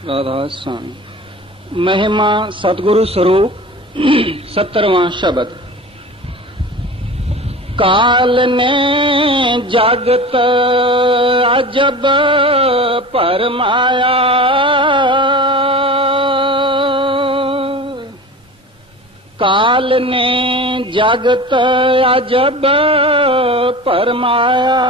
राधा स्वामी। महिमा सतगुरु स्वरूप 70वां शब्द। काल ने जगत अजब परमाया, काल ने जगत अजब परमाया।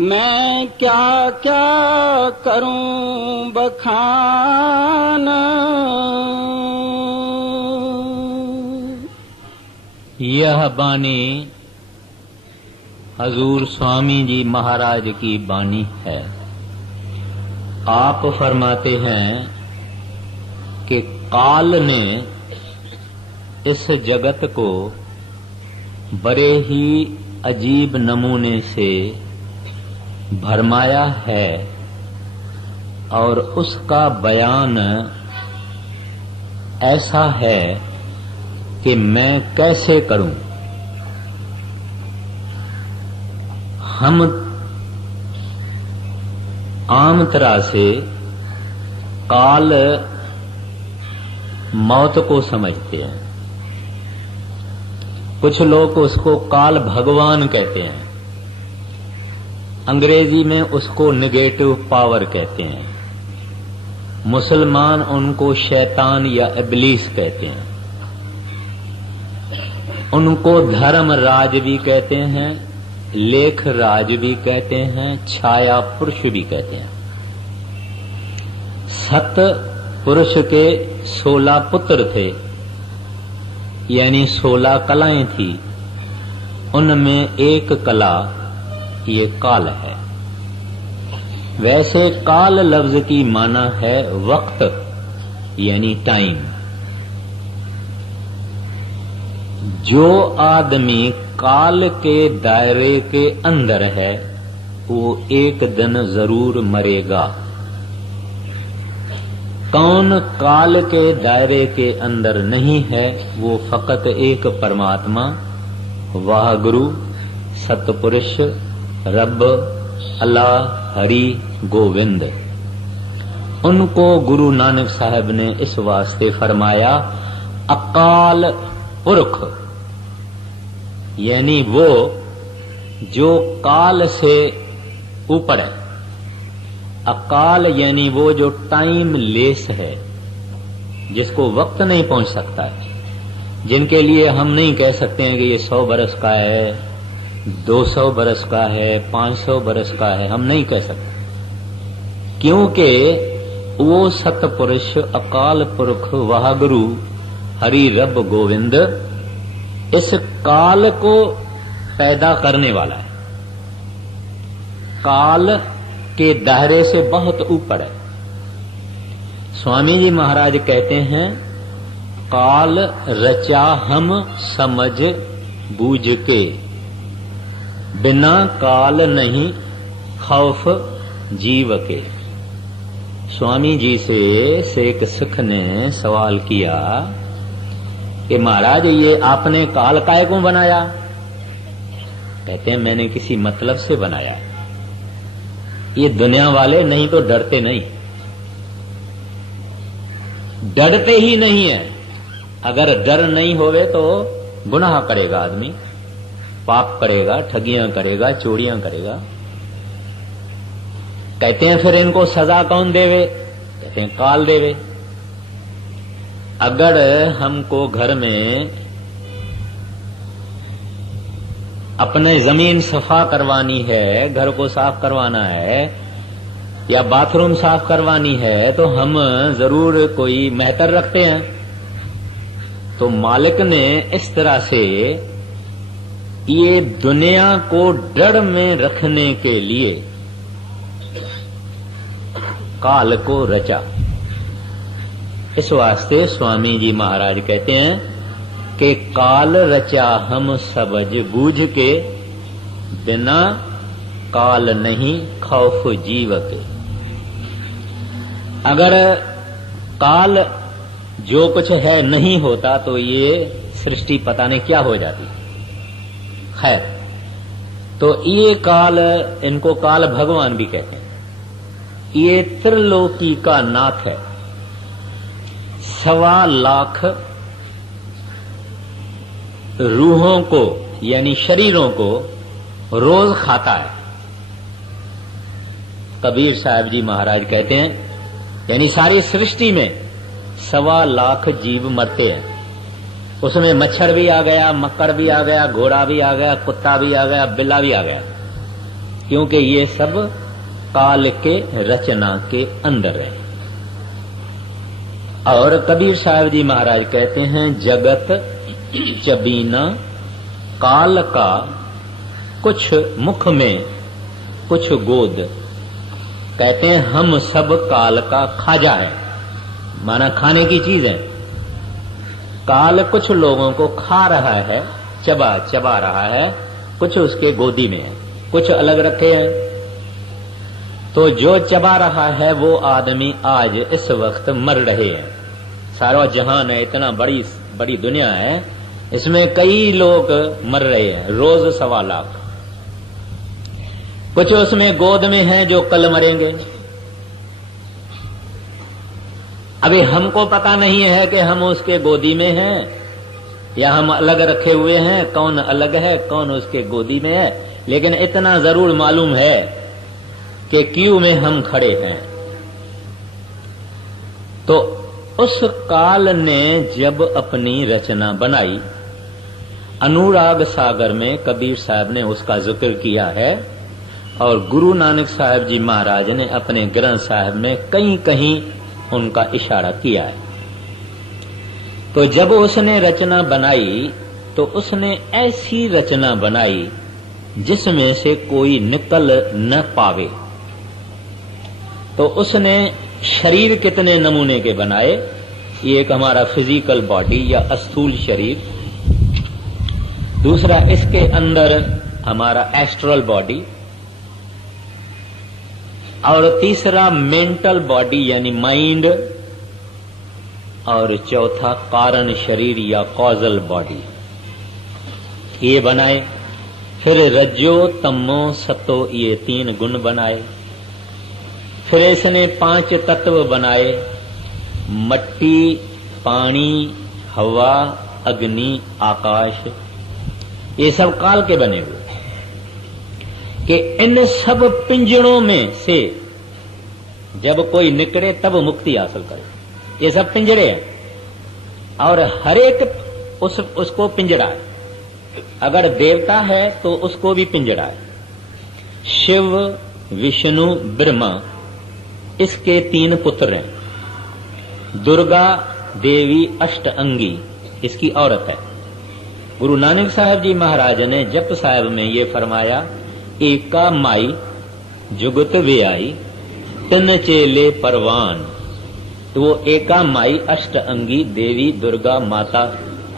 मैं क्या क्या करूं बखान, यह बानी हजूर स्वामी जी महाराज की बानी है। आप फरमाते हैं कि काल ने इस जगत को बड़े ही अजीब नमूने से भरमाया है और उसका बयान ऐसा है कि मैं कैसे करूं। हम आम तरह से काल मौत को समझते हैं, कुछ लोग उसको काल भगवान कहते हैं, अंग्रेजी में उसको नेगेटिव पावर कहते हैं, मुसलमान उनको शैतान या इब्लीस कहते हैं, उनको धर्म राज भी कहते हैं, लेख राज भी कहते हैं, छाया पुरुष भी कहते हैं। सत पुरुष के 16 पुत्र थे, यानी 16 कलाएं थी, उनमें एक कला ये काल है। वैसे काल लफ्ज की माना है वक्त, यानी टाइम। जो आदमी काल के दायरे के अंदर है वो एक दिन जरूर मरेगा। कौन काल के दायरे के अंदर नहीं है, वो फकत एक परमात्मा वाहगुरु सतपुरुष रब अल्लाह हरि गोविंद। उनको गुरु नानक साहब ने इस वास्ते फरमाया अकाल पुरख, यानी वो जो काल से ऊपर है। अकाल यानी वो जो टाइम लेस है, जिसको वक्त नहीं पहुंच सकता है, जिनके लिए हम नहीं कह सकते हैं कि ये 100 बरस का है, 200 बरस का है, 500 बरस का है, हम नहीं कह सकते, क्योंकि वो सतपुरुष अकाल पुरख वाहगुरु हरि रब गोविंद इस काल को पैदा करने वाला है, काल के दायरे से बहुत ऊपर है। स्वामी जी महाराज कहते हैं काल रचा हम समझ बूझ के, बिना काल नहीं खौफ जीव के। स्वामी जी से एक सिख ने सवाल किया कि महाराज ये आपने काल काय को बनाया? कहते हैं मैंने किसी मतलब से बनाया। ये दुनिया वाले नहीं तो डरते नहीं, डरते ही नहीं है। अगर डर नहीं होवे तो गुनाह करेगा आदमी, पाप करेगा, ठगियां करेगा, चोरियां करेगा। कहते हैं फिर इनको सजा कौन देवे? कहते हैं काल देवे। अगर हमको घर में अपने जमीन सफा करवानी है, घर को साफ करवाना है या बाथरूम साफ करवानी है, तो हम जरूर कोई मेहतर रखते हैं। तो मालिक ने इस तरह से ये दुनिया को डर में रखने के लिए काल को रचा। इस वास्ते स्वामी जी महाराज कहते हैं कि काल रचा हम समझ बूझ के, बिना काल नहीं खौफ जीव के। अगर काल जो कुछ है नहीं होता तो ये सृष्टि पता नहीं क्या हो जाती। खैर, तो ये काल, इनको काल भगवान भी कहते हैं। ये त्रिलोकी का नाथ है। 1.25 लाख रूहों को यानी शरीरों को रोज खाता है। कबीर साहब जी महाराज कहते हैं यानी सारी सृष्टि में 1.25 लाख जीव मरते हैं। उसमें मच्छर भी आ गया, मक्कर भी आ गया, घोड़ा भी आ गया, कुत्ता भी आ गया, बिल्ला भी आ गया, क्योंकि ये सब काल के रचना के अंदर है। और कबीर साहब जी महाराज कहते हैं जगत चबीना काल का, कुछ मुख में कुछ गोद। कहते हैं हम सब काल का खाजा है, माना खाने की चीज है। काल कुछ लोगों को खा रहा है, चबा रहा है, कुछ उसके गोदी में है, कुछ अलग रखे हैं। तो जो चबा रहा है वो आदमी आज इस वक्त मर रहे हैं। सारा जहान है, इतना बड़ी दुनिया है, इसमें कई लोग मर रहे हैं रोज 1.25 लाख। कुछ उसमें गोद में हैं जो कल मरेंगे। अभी हमको पता नहीं है कि हम उसके गोदी में हैं या हम अलग रखे हुए हैं, कौन अलग है कौन उसके गोदी में है, लेकिन इतना जरूर मालूम है कि क्यू में हम खड़े हैं। तो उस काल ने जब अपनी रचना बनाई, अनुराग सागर में कबीर साहब ने उसका जिक्र किया है और गुरु नानक साहब जी महाराज ने अपने ग्रंथ साहब में कहीं कहीं उनका इशारा किया है। तो जब उसने रचना बनाई तो उसने ऐसी रचना बनाई जिसमें से कोई निकल न पावे। तो उसने शरीर कितने नमूने के बनाए, एक हमारा फिजिकल बॉडी या स्थूल शरीर, दूसरा इसके अंदर हमारा एस्ट्रल बॉडी, और तीसरा मेंटल बॉडी यानी माइंड, और चौथा कारण शरीर या कॉजल बॉडी, ये बनाए। फिर रज्जो तमो सतो ये 3 गुण बनाए। फिर इसने 5 तत्व बनाए, मट्टी, पानी, हवा, अग्नि, आकाश। ये सब काल के बने हुए कि इन सब पिंजड़ों में से जब कोई निकले तब मुक्ति हासिल करे। ये सब पिंजड़े हैं और हर एक उसको पिंजड़ा है। अगर देवता है तो उसको भी पिंजड़ा है। शिव, विष्णु, ब्रह्मा, इसके 3 पुत्र हैं। दुर्गा देवी अष्टअंगी इसकी औरत है। गुरु नानक साहब जी महाराज ने जप साहब में ये फरमाया, एका माई जुगत वे आई, 3 चेले परवान। तो वो एका माई अष्टअंगी देवी दुर्गा माता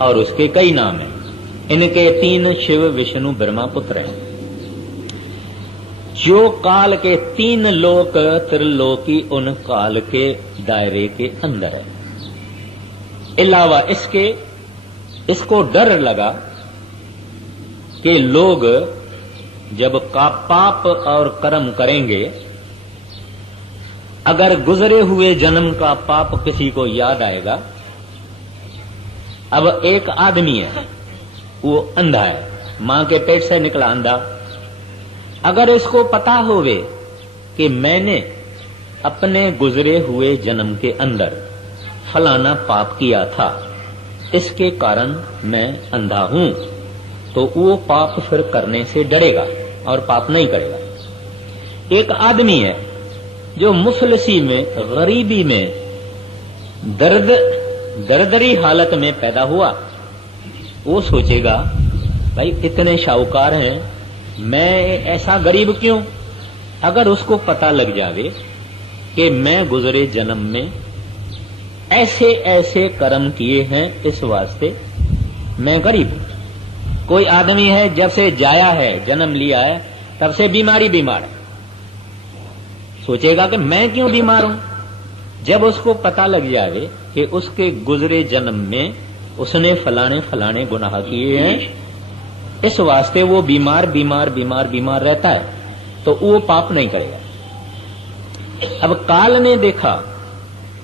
और उसके कई नाम हैं। इनके 3 शिव विष्णु ब्रह्मा पुत्र हैं। जो काल के 3 लोक त्रिलोकी उन काल के दायरे के अंदर है। अलावा इसके इसको डर लगा कि लोग जब का पाप और कर्म करेंगे, अगर गुजरे हुए जन्म का पाप किसी को याद आएगा। अब एक आदमी है, वो अंधा है, मां के पेट से निकला अंधा। अगर इसको पता होवे कि मैंने अपने गुजरे हुए जन्म के अंदर फलाना पाप किया था, इसके कारण मैं अंधा हूं, तो वो पाप फिर करने से डरेगा और पाप नहीं करेगा। एक आदमी है जो मुफलसी में, गरीबी में, दरदरी हालत में पैदा हुआ, वो सोचेगा भाई इतने शाहूकार हैं, मैं ऐसा गरीब क्यों। अगर उसको पता लग जावे कि मैं गुजरे जन्म में ऐसे ऐसे कर्म किए हैं, इस वास्ते मैं गरीब हूं। कोई आदमी है जब से जाया है, जन्म लिया है, तब से बीमार है, सोचेगा कि मैं क्यों बीमार हूं। जब उसको पता लग जाए कि उसके गुजरे जन्म में उसने फलाने फलाने गुनाह किए हैं, इस वास्ते वो बीमार रहता है, तो वो पाप नहीं करेगा। अब काल ने देखा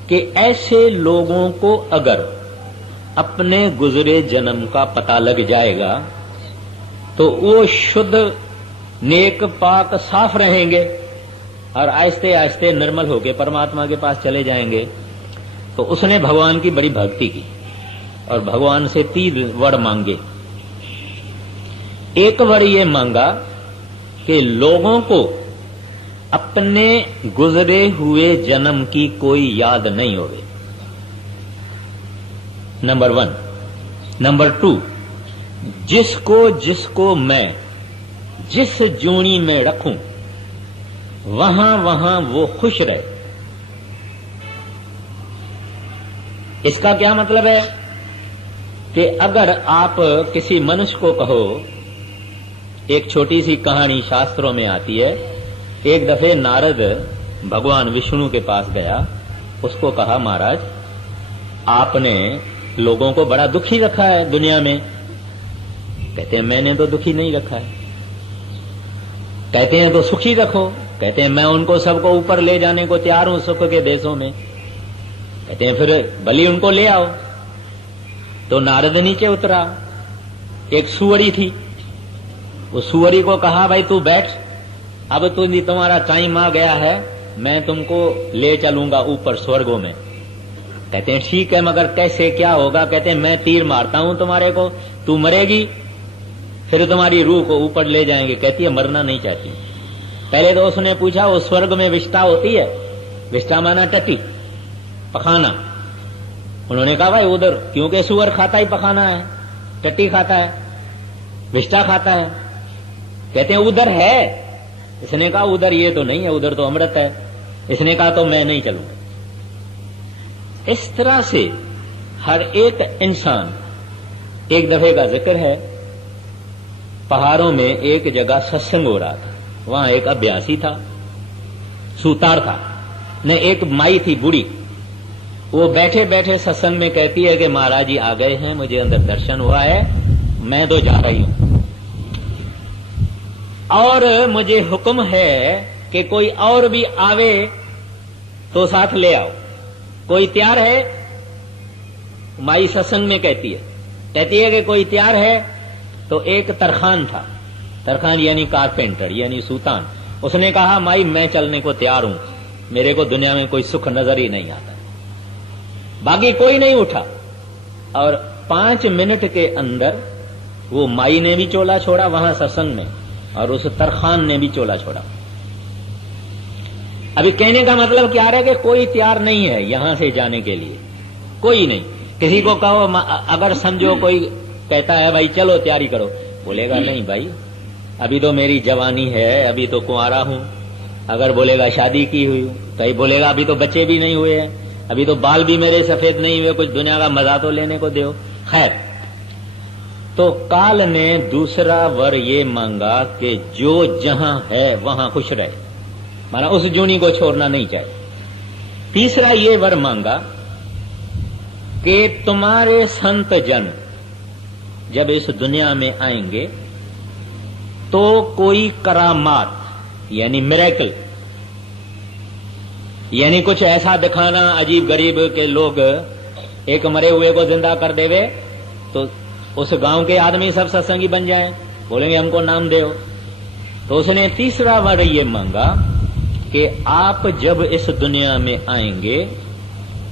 कि ऐसे लोगों को अगर अपने गुजरे जन्म का पता लग जाएगा तो वो शुद्ध, नेक, पाक, साफ रहेंगे और आहिस्ते आहिस्ते निर्मल होकर परमात्मा के पास चले जाएंगे। तो उसने भगवान की बड़ी भक्ति की और भगवान से 3 वर मांगे। एक वर ये मांगा कि लोगों को अपने गुजरे हुए जन्म की कोई याद नहीं होवे, नंबर 1। नंबर 2, जिसको मैं जिस जूनी में रखूं वहां वहां वो खुश रहे। इसका क्या मतलब है कि अगर आप किसी मनुष्य को कहो, एक छोटी सी कहानी शास्त्रों में आती है। एक दफे नारद भगवान विष्णु के पास गया, उसको कहा महाराज आपने लोगों को बड़ा दुखी रखा है दुनिया में। कहते हैं मैंने तो दुखी नहीं रखा है। कहते हैं तो सुखी रखो। कहते हैं मैं उनको सबको ऊपर ले जाने को तैयार हूं सुख के देशों में। कहते हैं फिर बलि उनको ले आओ। तो नारद नीचे उतरा, एक सुअरी थी, वो सुअरी को कहा भाई तू बैठ, अब तुम्हारा टाइम आ गया है, मैं तुमको ले चलूंगा ऊपर स्वर्गों में। कहते हैं ठीक है, मगर कैसे क्या होगा? कहते हैं मैं तीर मारता हूं तुम्हारे को, तू मरेगी, फिर तुम्हारी रूह को ऊपर ले जाएंगे। कहती है मरना नहीं चाहती। पहले तो उसने पूछा वो स्वर्ग में विष्ठा होती है? विष्ठा माना टट्टी, पखाना। उन्होंने कहा भाई उधर, क्योंकि सुअर खाता ही पखाना है, टट्टी खाता है, विष्ठा खाता है। कहते हैं उधर है। इसने कहा उधर ये तो नहीं है, उधर तो अमृत है। इसने कहा तो मैं नहीं चलूंगा। इस तरह से हर एक इंसान, एक दफे का जिक्र है, पहाड़ों में एक जगह सत्संग हो रहा था। वहां एक अभ्यासी था, सूतार था, न एक माई थी बूढ़ी। वो बैठे बैठे सत्संग में कहती है कि महाराज जी आ गए हैं, मुझे अंदर दर्शन हुआ है, मैं तो जा रही हूं और मुझे हुक्म है कि कोई और भी आवे तो साथ ले आओ। कोई तैयार है? माई सत्संग में कहती है कि कोई तैयार है? तो एक तरखान था, तरखान यानी कारपेंटर यानी सूतान। उसने कहा माई मैं चलने को तैयार हूं, मेरे को दुनिया में कोई सुख नजर ही नहीं आता। बाकी कोई नहीं उठा और 5 मिनट के अंदर वो माई ने भी चोला छोड़ा वहां सत्संग में और उस तरखान ने भी चोला छोड़ा। अभी कहने का मतलब क्या है कि कोई तैयार नहीं है यहां से जाने के लिए, कोई नहीं। किसी को कहो, अगर समझो कोई कहता है भाई चलो तैयारी करो, बोलेगा नहीं भाई अभी तो मेरी जवानी है, अभी तो कुंवारा हूं। अगर बोलेगा शादी की हुई तो ही बोलेगा अभी तो बच्चे भी नहीं हुए हैं, अभी तो बाल भी मेरे सफेद नहीं हुए, कुछ दुनिया का मजा तो लेने को दो। खैर, तो काल ने दूसरा वर ये मांगा कि जो जहां है वहां खुश रहे, माना उस जूनी को छोड़ना नहीं चाहिए। तीसरा ये वर मांगा कि तुम्हारे संत जन जब इस दुनिया में आएंगे तो कोई करामात यानी मिरेकल, यानी कुछ ऐसा दिखाना अजीब गरीब के लोग एक मरे हुए को जिंदा कर देवे तो उस गांव के आदमी सब सत्संगी बन जाएं, बोलेंगे हमको नाम दो। तो उसने तीसरा वर ये मांगा कि आप जब इस दुनिया में आएंगे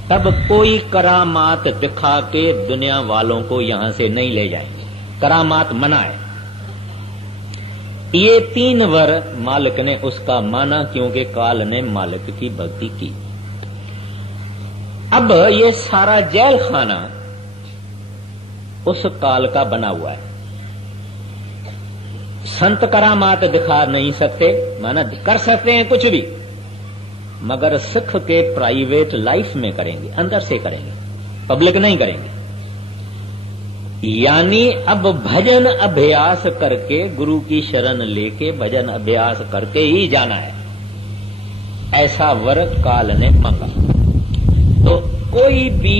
तब कोई करामात दिखा के दुनिया वालों को यहां से नहीं ले जाएंगे, करामात मना है। ये 3 वर मालिक ने उसका माना क्योंकि काल ने मालिक की भक्ति की। अब ये सारा जेल खाना उस काल का बना हुआ है। संत करामात दिखा नहीं सकते, माना कर सकते हैं कुछ भी, मगर सिख के प्राइवेट लाइफ में करेंगे, अंदर से करेंगे, पब्लिक नहीं करेंगे। यानी अब भजन अभ्यास करके, गुरु की शरण लेके भजन अभ्यास करके ही जाना है, ऐसा वर काल ने मांगा। तो कोई भी,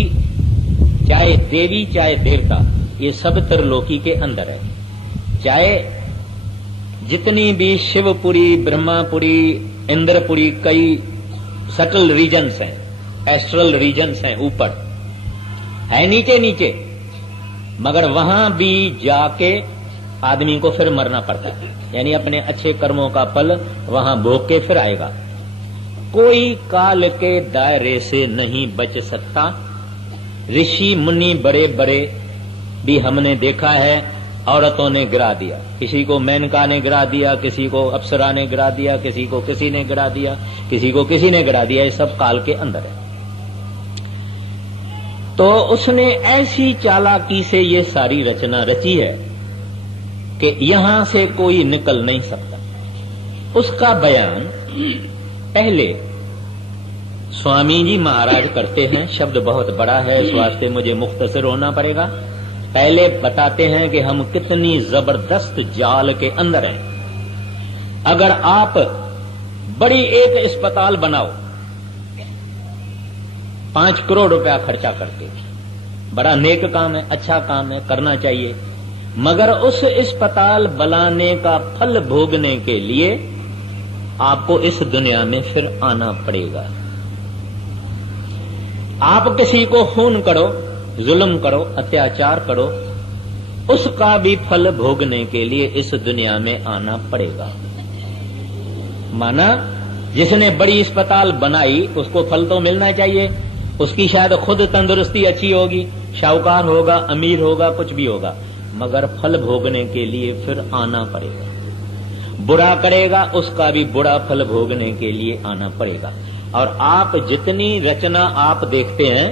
चाहे देवी चाहे देवता, ये सब त्रिलोकी के अंदर है। चाहे जितनी भी शिवपुरी, ब्रह्मापुरी, इंद्रपुरी, कई सटल रीजन्स हैं, एस्ट्रल रीजन्स हैं, ऊपर है, नीचे नीचे, मगर वहां भी जाके आदमी को फिर मरना पड़ता है, यानी अपने अच्छे कर्मों का फल वहां भोग के फिर आएगा। कोई काल के दायरे से नहीं बच सकता। ऋषि मुनि बड़े बड़े भी हमने देखा है, औरतों ने गिरा दिया, किसी को मेनका ने गिरा दिया, किसी को अप्सरा ने गिरा दिया, किसी को किसी ने गिरा दिया, किसी को किसी ने गिरा दिया। ये सब काल के अंदर है। तो उसने ऐसी चालाकी से ये सारी रचना रची है कि यहां से कोई निकल नहीं सकता। उसका बयान पहले स्वामी जी महाराज करते हैं। शब्द बहुत बड़ा है, इस वास्ते मुझे मुख्तसर होना पड़ेगा। पहले बताते हैं कि हम कितनी जबरदस्त जाल के अंदर हैं। अगर आप बड़ी एक अस्पताल बनाओ 5 करोड़ रुपया खर्चा करके, बड़ा नेक काम है, अच्छा काम है, करना चाहिए, मगर उस अस्पताल बनाने का फल भोगने के लिए आपको इस दुनिया में फिर आना पड़ेगा। आप किसी को खून करो, जुल्म करो, अत्याचार करो, उसका भी फल भोगने के लिए इस दुनिया में आना पड़ेगा। माना जिसने बड़ी अस्पताल बनाई उसको फल तो मिलना चाहिए, उसकी शायद खुद तंदुरुस्ती अच्छी होगी, शाहूकार होगा, अमीर होगा, कुछ भी होगा, मगर फल भोगने के लिए फिर आना पड़ेगा। बुरा करेगा उसका भी बुरा फल भोगने के लिए आना पड़ेगा। और आप जितनी रचना आप देखते हैं,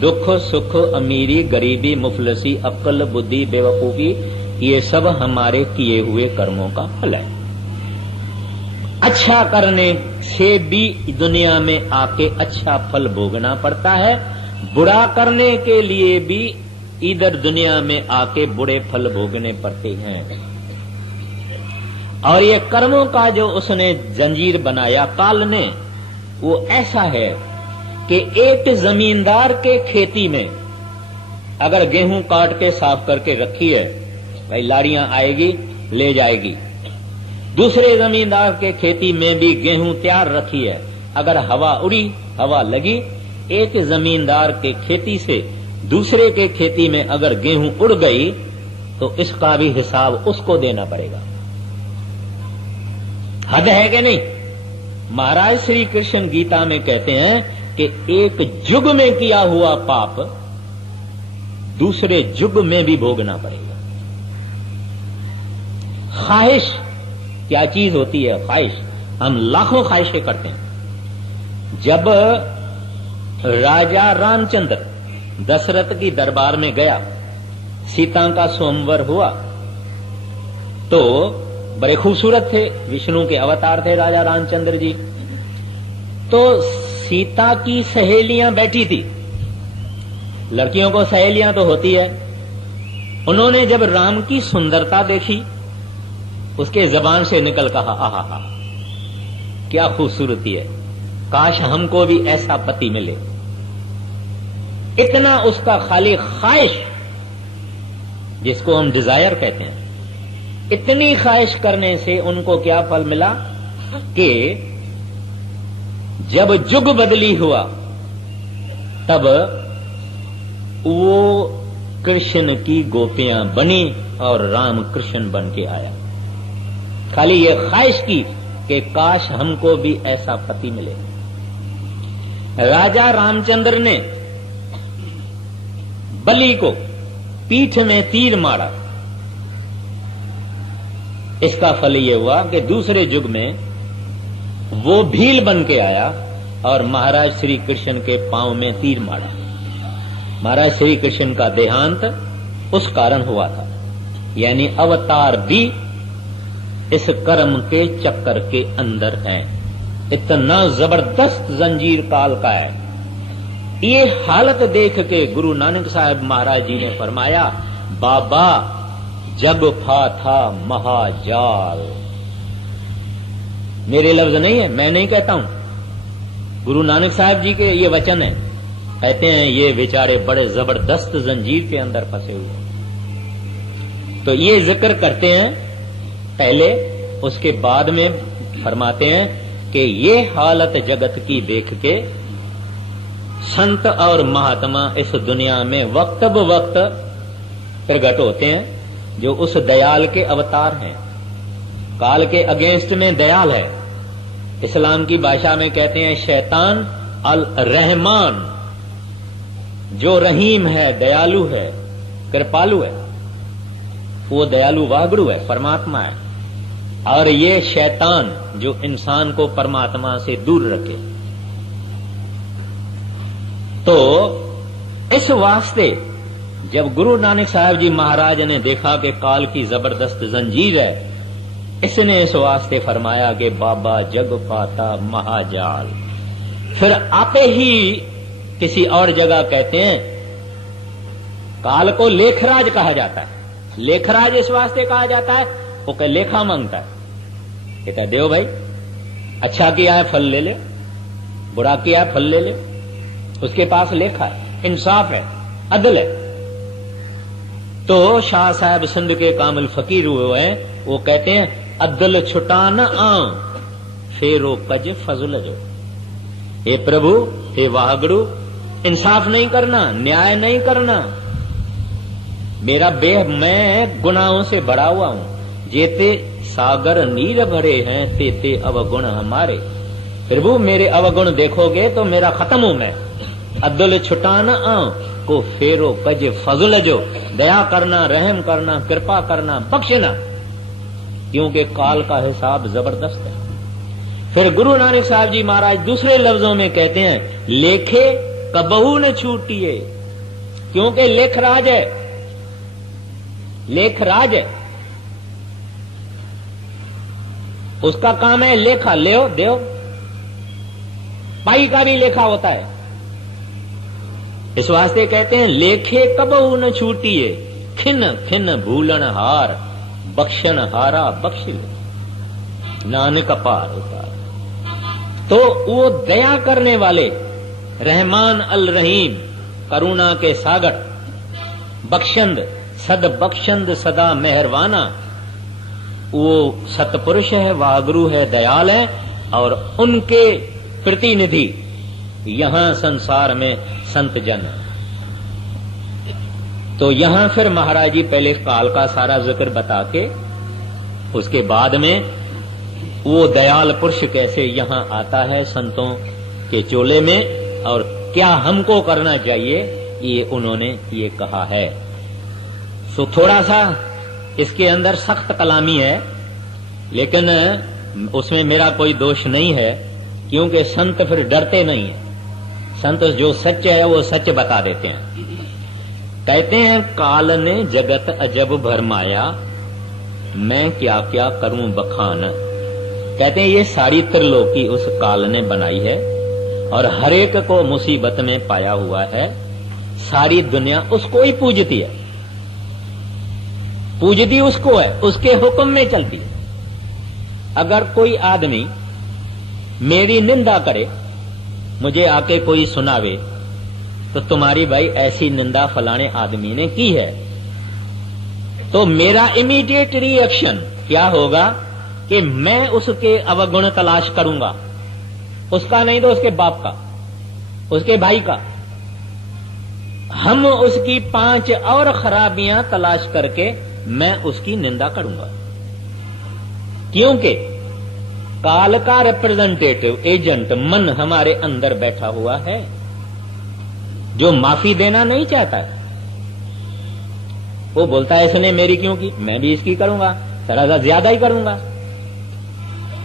दुख सुख अमीरी गरीबी मुफलसी अक्ल बुद्धि बेवकूफी, ये सब हमारे किए हुए कर्मों का फल है। अच्छा करने से भी दुनिया में आके अच्छा फल भोगना पड़ता है, बुरा करने के लिए भी इधर दुनिया में आके बुरे फल भोगने पड़ते हैं। और ये कर्मों का जो उसने जंजीर बनाया काल ने, वो ऐसा है कि एक जमींदार के खेती में अगर गेहूं काट के साफ करके रखी है, भाई लाड़ियां आएगी ले जाएगी। दूसरे जमींदार के खेती में भी गेहूं तैयार रखी है, अगर हवा उड़ी, हवा लगी, एक जमींदार के खेती से दूसरे के खेती में अगर गेहूं उड़ गई तो इसका भी हिसाब उसको देना पड़ेगा। हद है कि नहीं? महाराज श्री कृष्ण गीता में कहते हैं कि एक युग में किया हुआ पाप दूसरे युग में भी भोगना पड़ेगा। ख्वाहिश क्या चीज होती है? ख्वाहिश। हम लाखों ख्वाहिशें करते हैं। जब राजा रामचंद्र दशरथ की दरबार में गया, सीता का स्वयंवर हुआ, तो बड़े खूबसूरत थे, विष्णु के अवतार थे राजा रामचंद्र जी। तो सीता की सहेलियां बैठी थी, लड़कियों को सहेलियां तो होती है। उन्होंने जब राम की सुंदरता देखी, उसके जबान से निकल कहा, आहा क्या खूबसूरती है, काश हमको भी ऐसा पति मिले। इतना उसका खाली ख्वाहिश, जिसको हम डिजायर कहते हैं, इतनी ख्वाहिश करने से उनको क्या फल मिला कि जब युग बदली हुआ तब वो कृष्ण की गोपियां बनी और राम कृष्ण बन के आया। खाली ये ख्वाहिश की कि काश हमको भी ऐसा पति मिले। राजा रामचंद्र ने बलि को पीठ में तीर मारा। इसका फल ये हुआ कि दूसरे युग में वो भील बन के आया और महाराज श्री कृष्ण के पांव में तीर मारा। महाराज श्री कृष्ण का देहांत उस कारण हुआ था। यानी अवतार भी इस कर्म के चक्कर के अंदर है। इतना जबरदस्त जंजीर काल का है। ये हालत देख के गुरु नानक साहब महाराज जी ने फरमाया, बाबा जग फा था महाजाल। मेरे लफ्ज नहीं है, मैं नहीं कहता हूं, गुरु नानक साहब जी के ये वचन है। कहते हैं ये बेचारे बड़े जबरदस्त जंजीर के अंदर फंसे हुए। तो ये जिक्र करते हैं पहले, उसके बाद में फरमाते हैं कि ये हालत जगत की देख के संत और महात्मा इस दुनिया में वक्त ब वक्त प्रकट होते हैं, जो उस दयाल के अवतार हैं। काल के अगेंस्ट में दयाल है। इस्लाम की भाषा में कहते हैं शैतान अल रहमान, जो रहीम है, दयालु है, कृपालु है, वो दयालु वाहगुरु है, परमात्मा है। और ये शैतान जो इंसान को परमात्मा से दूर रखे। तो इस वास्ते जब गुरु नानक साहब जी महाराज ने देखा कि काल की जबरदस्त जंजीर है, इसने इस वास्ते फरमाया कि बाबा जग पाता महाजाल। फिर आते ही किसी और जगह कहते हैं काल को लेखराज कहा जाता है। लेखराज इस वास्ते कहा जाता है, वो कह लेखा मांगता है। कहता है देव भाई, अच्छा किया है फल ले ले, बुरा किया है फल ले ले। उसके पास लेखा है, इंसाफ है, अदल है। तो शाह साहब सिंध के कामिल फकीर हुए हैं, वो कहते हैं अदल छुटा न आऊं फेरो कज फजल जो। हे प्रभु, हे वाहगुरु, इंसाफ नहीं करना, न्याय नहीं करना। मैं गुनाहों से भरा हुआ हूं। जेते सागर नीर भरे हैं तेते अवगुण हमारे। प्रभु मेरे अवगुण देखोगे तो मेरा खत्म हूं मैं। अब्दुल छुटाना को फेरो कज फजल जो, दया करना, रहम करना, कृपा करना, बख्शना, क्योंकि काल का हिसाब जबरदस्त है। फिर गुरु नानक साहब जी महाराज दूसरे लफ्जों में कहते हैं लेखे कबहू न छूटिए, क्योंकि लेखराज है, लेखराज है, उसका काम है लेखा लेओ देओ। पाई का भी लेखा होता है। इस वास्ते कहते हैं लेखे कबहू न छूटिए, खिन खिन भूलन हार, बख्शन हारा बख्शिल, नानक पार उतार। तो वो दया करने वाले, रहमान अल रहीम, करुणा के सागर, बख्शंद, सद बख्शंद सदा मेहरवाना, वो सतपुरुष है, वाहगुरु है, दयाल है। और उनके प्रतिनिधि यहां संसार में संत जन। तो यहां फिर महाराज जी पहले काल का सारा जिक्र बता के उसके बाद में वो दयाल पुरुष कैसे यहां आता है संतों के चोले में, और क्या हमको करना चाहिए, ये उन्होंने ये कहा है। तो थोड़ा सा इसके अंदर सख्त कलामी है, लेकिन उसमें मेरा कोई दोष नहीं है, क्योंकि संत फिर डरते नहीं है। संत जो सच है वो सच बता देते हैं। कहते हैं काल ने जगत अजब भरमाया, मैं क्या क्या करूं बखान। कहते हैं ये सारी त्रिलोकी उस काल ने बनाई है और हर एक को मुसीबत में पाया हुआ है। सारी दुनिया उसको ही पूजती है, पूजती उसको है, उसके हुक्म में चलती है। अगर कोई आदमी मेरी निंदा करे, मुझे आके कोई सुनावे, तो तुम्हारी भाई ऐसी निंदा फलाने आदमी ने की है, तो मेरा इमीडिएट रिएक्शन क्या होगा कि मैं उसके अवगुण तलाश करूंगा। उसका नहीं तो उसके बाप का, उसके भाई का। हम उसकी 5 और खराबियां तलाश करके मैं उसकी निंदा करूंगा, क्योंकि काल का रिप्रेजेंटेटिव एजेंट मन हमारे अंदर बैठा हुआ है, जो माफी देना नहीं चाहता है। वो बोलता है इसने मेरी क्यों की, मैं भी इसकी करूंगा, थोड़ा सा ज्यादा ही करूंगा।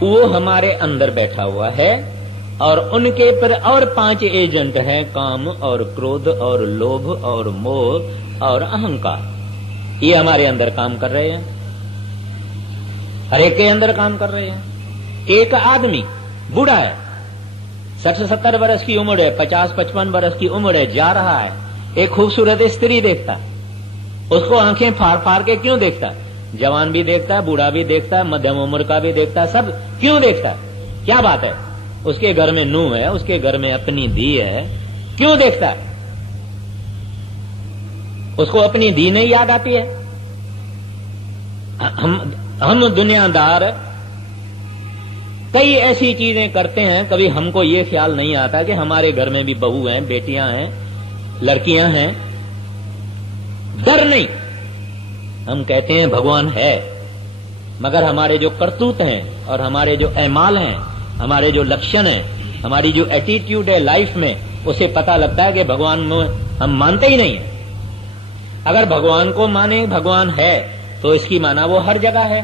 वो हमारे अंदर बैठा हुआ है और उनके पर और 5 एजेंट हैं, काम और क्रोध और लोभ और मोह और अहंकार। ये हमारे अंदर काम कर रहे हैं, हर एक के अंदर काम कर रहे हैं। एक आदमी बूढ़ा है, 60-70 वर्ष की उम्र है, 50-55 वर्ष की उम्र है, जा रहा है, एक खूबसूरत स्त्री देखता, उसको आंखें फाड़ फाड़ के क्यों देखता है? जवान भी देखता है, बूढ़ा भी देखता है, मध्यम उम्र का भी देखता है, सब क्यों देखता है? क्या बात है? उसके घर में नूह है, उसके घर में अपनी धी है, क्यों देखता है? उसको अपनी धी नहीं याद आती है? हम दुनियादार कई ऐसी चीजें करते हैं, कभी हमको ये ख्याल नहीं आता कि हमारे घर में भी बहू हैं, बेटियां हैं, लड़कियां हैं। डर नहीं, हम कहते हैं भगवान है, मगर हमारे जो करतूत हैं और हमारे जो अमाल हैं, हमारे जो लक्षण हैं, हमारी जो एटीट्यूड है लाइफ में, उसे पता लगता है कि भगवान में हम मानते ही नहीं है। अगर भगवान को माने भगवान है तो इसकी माना वो हर जगह है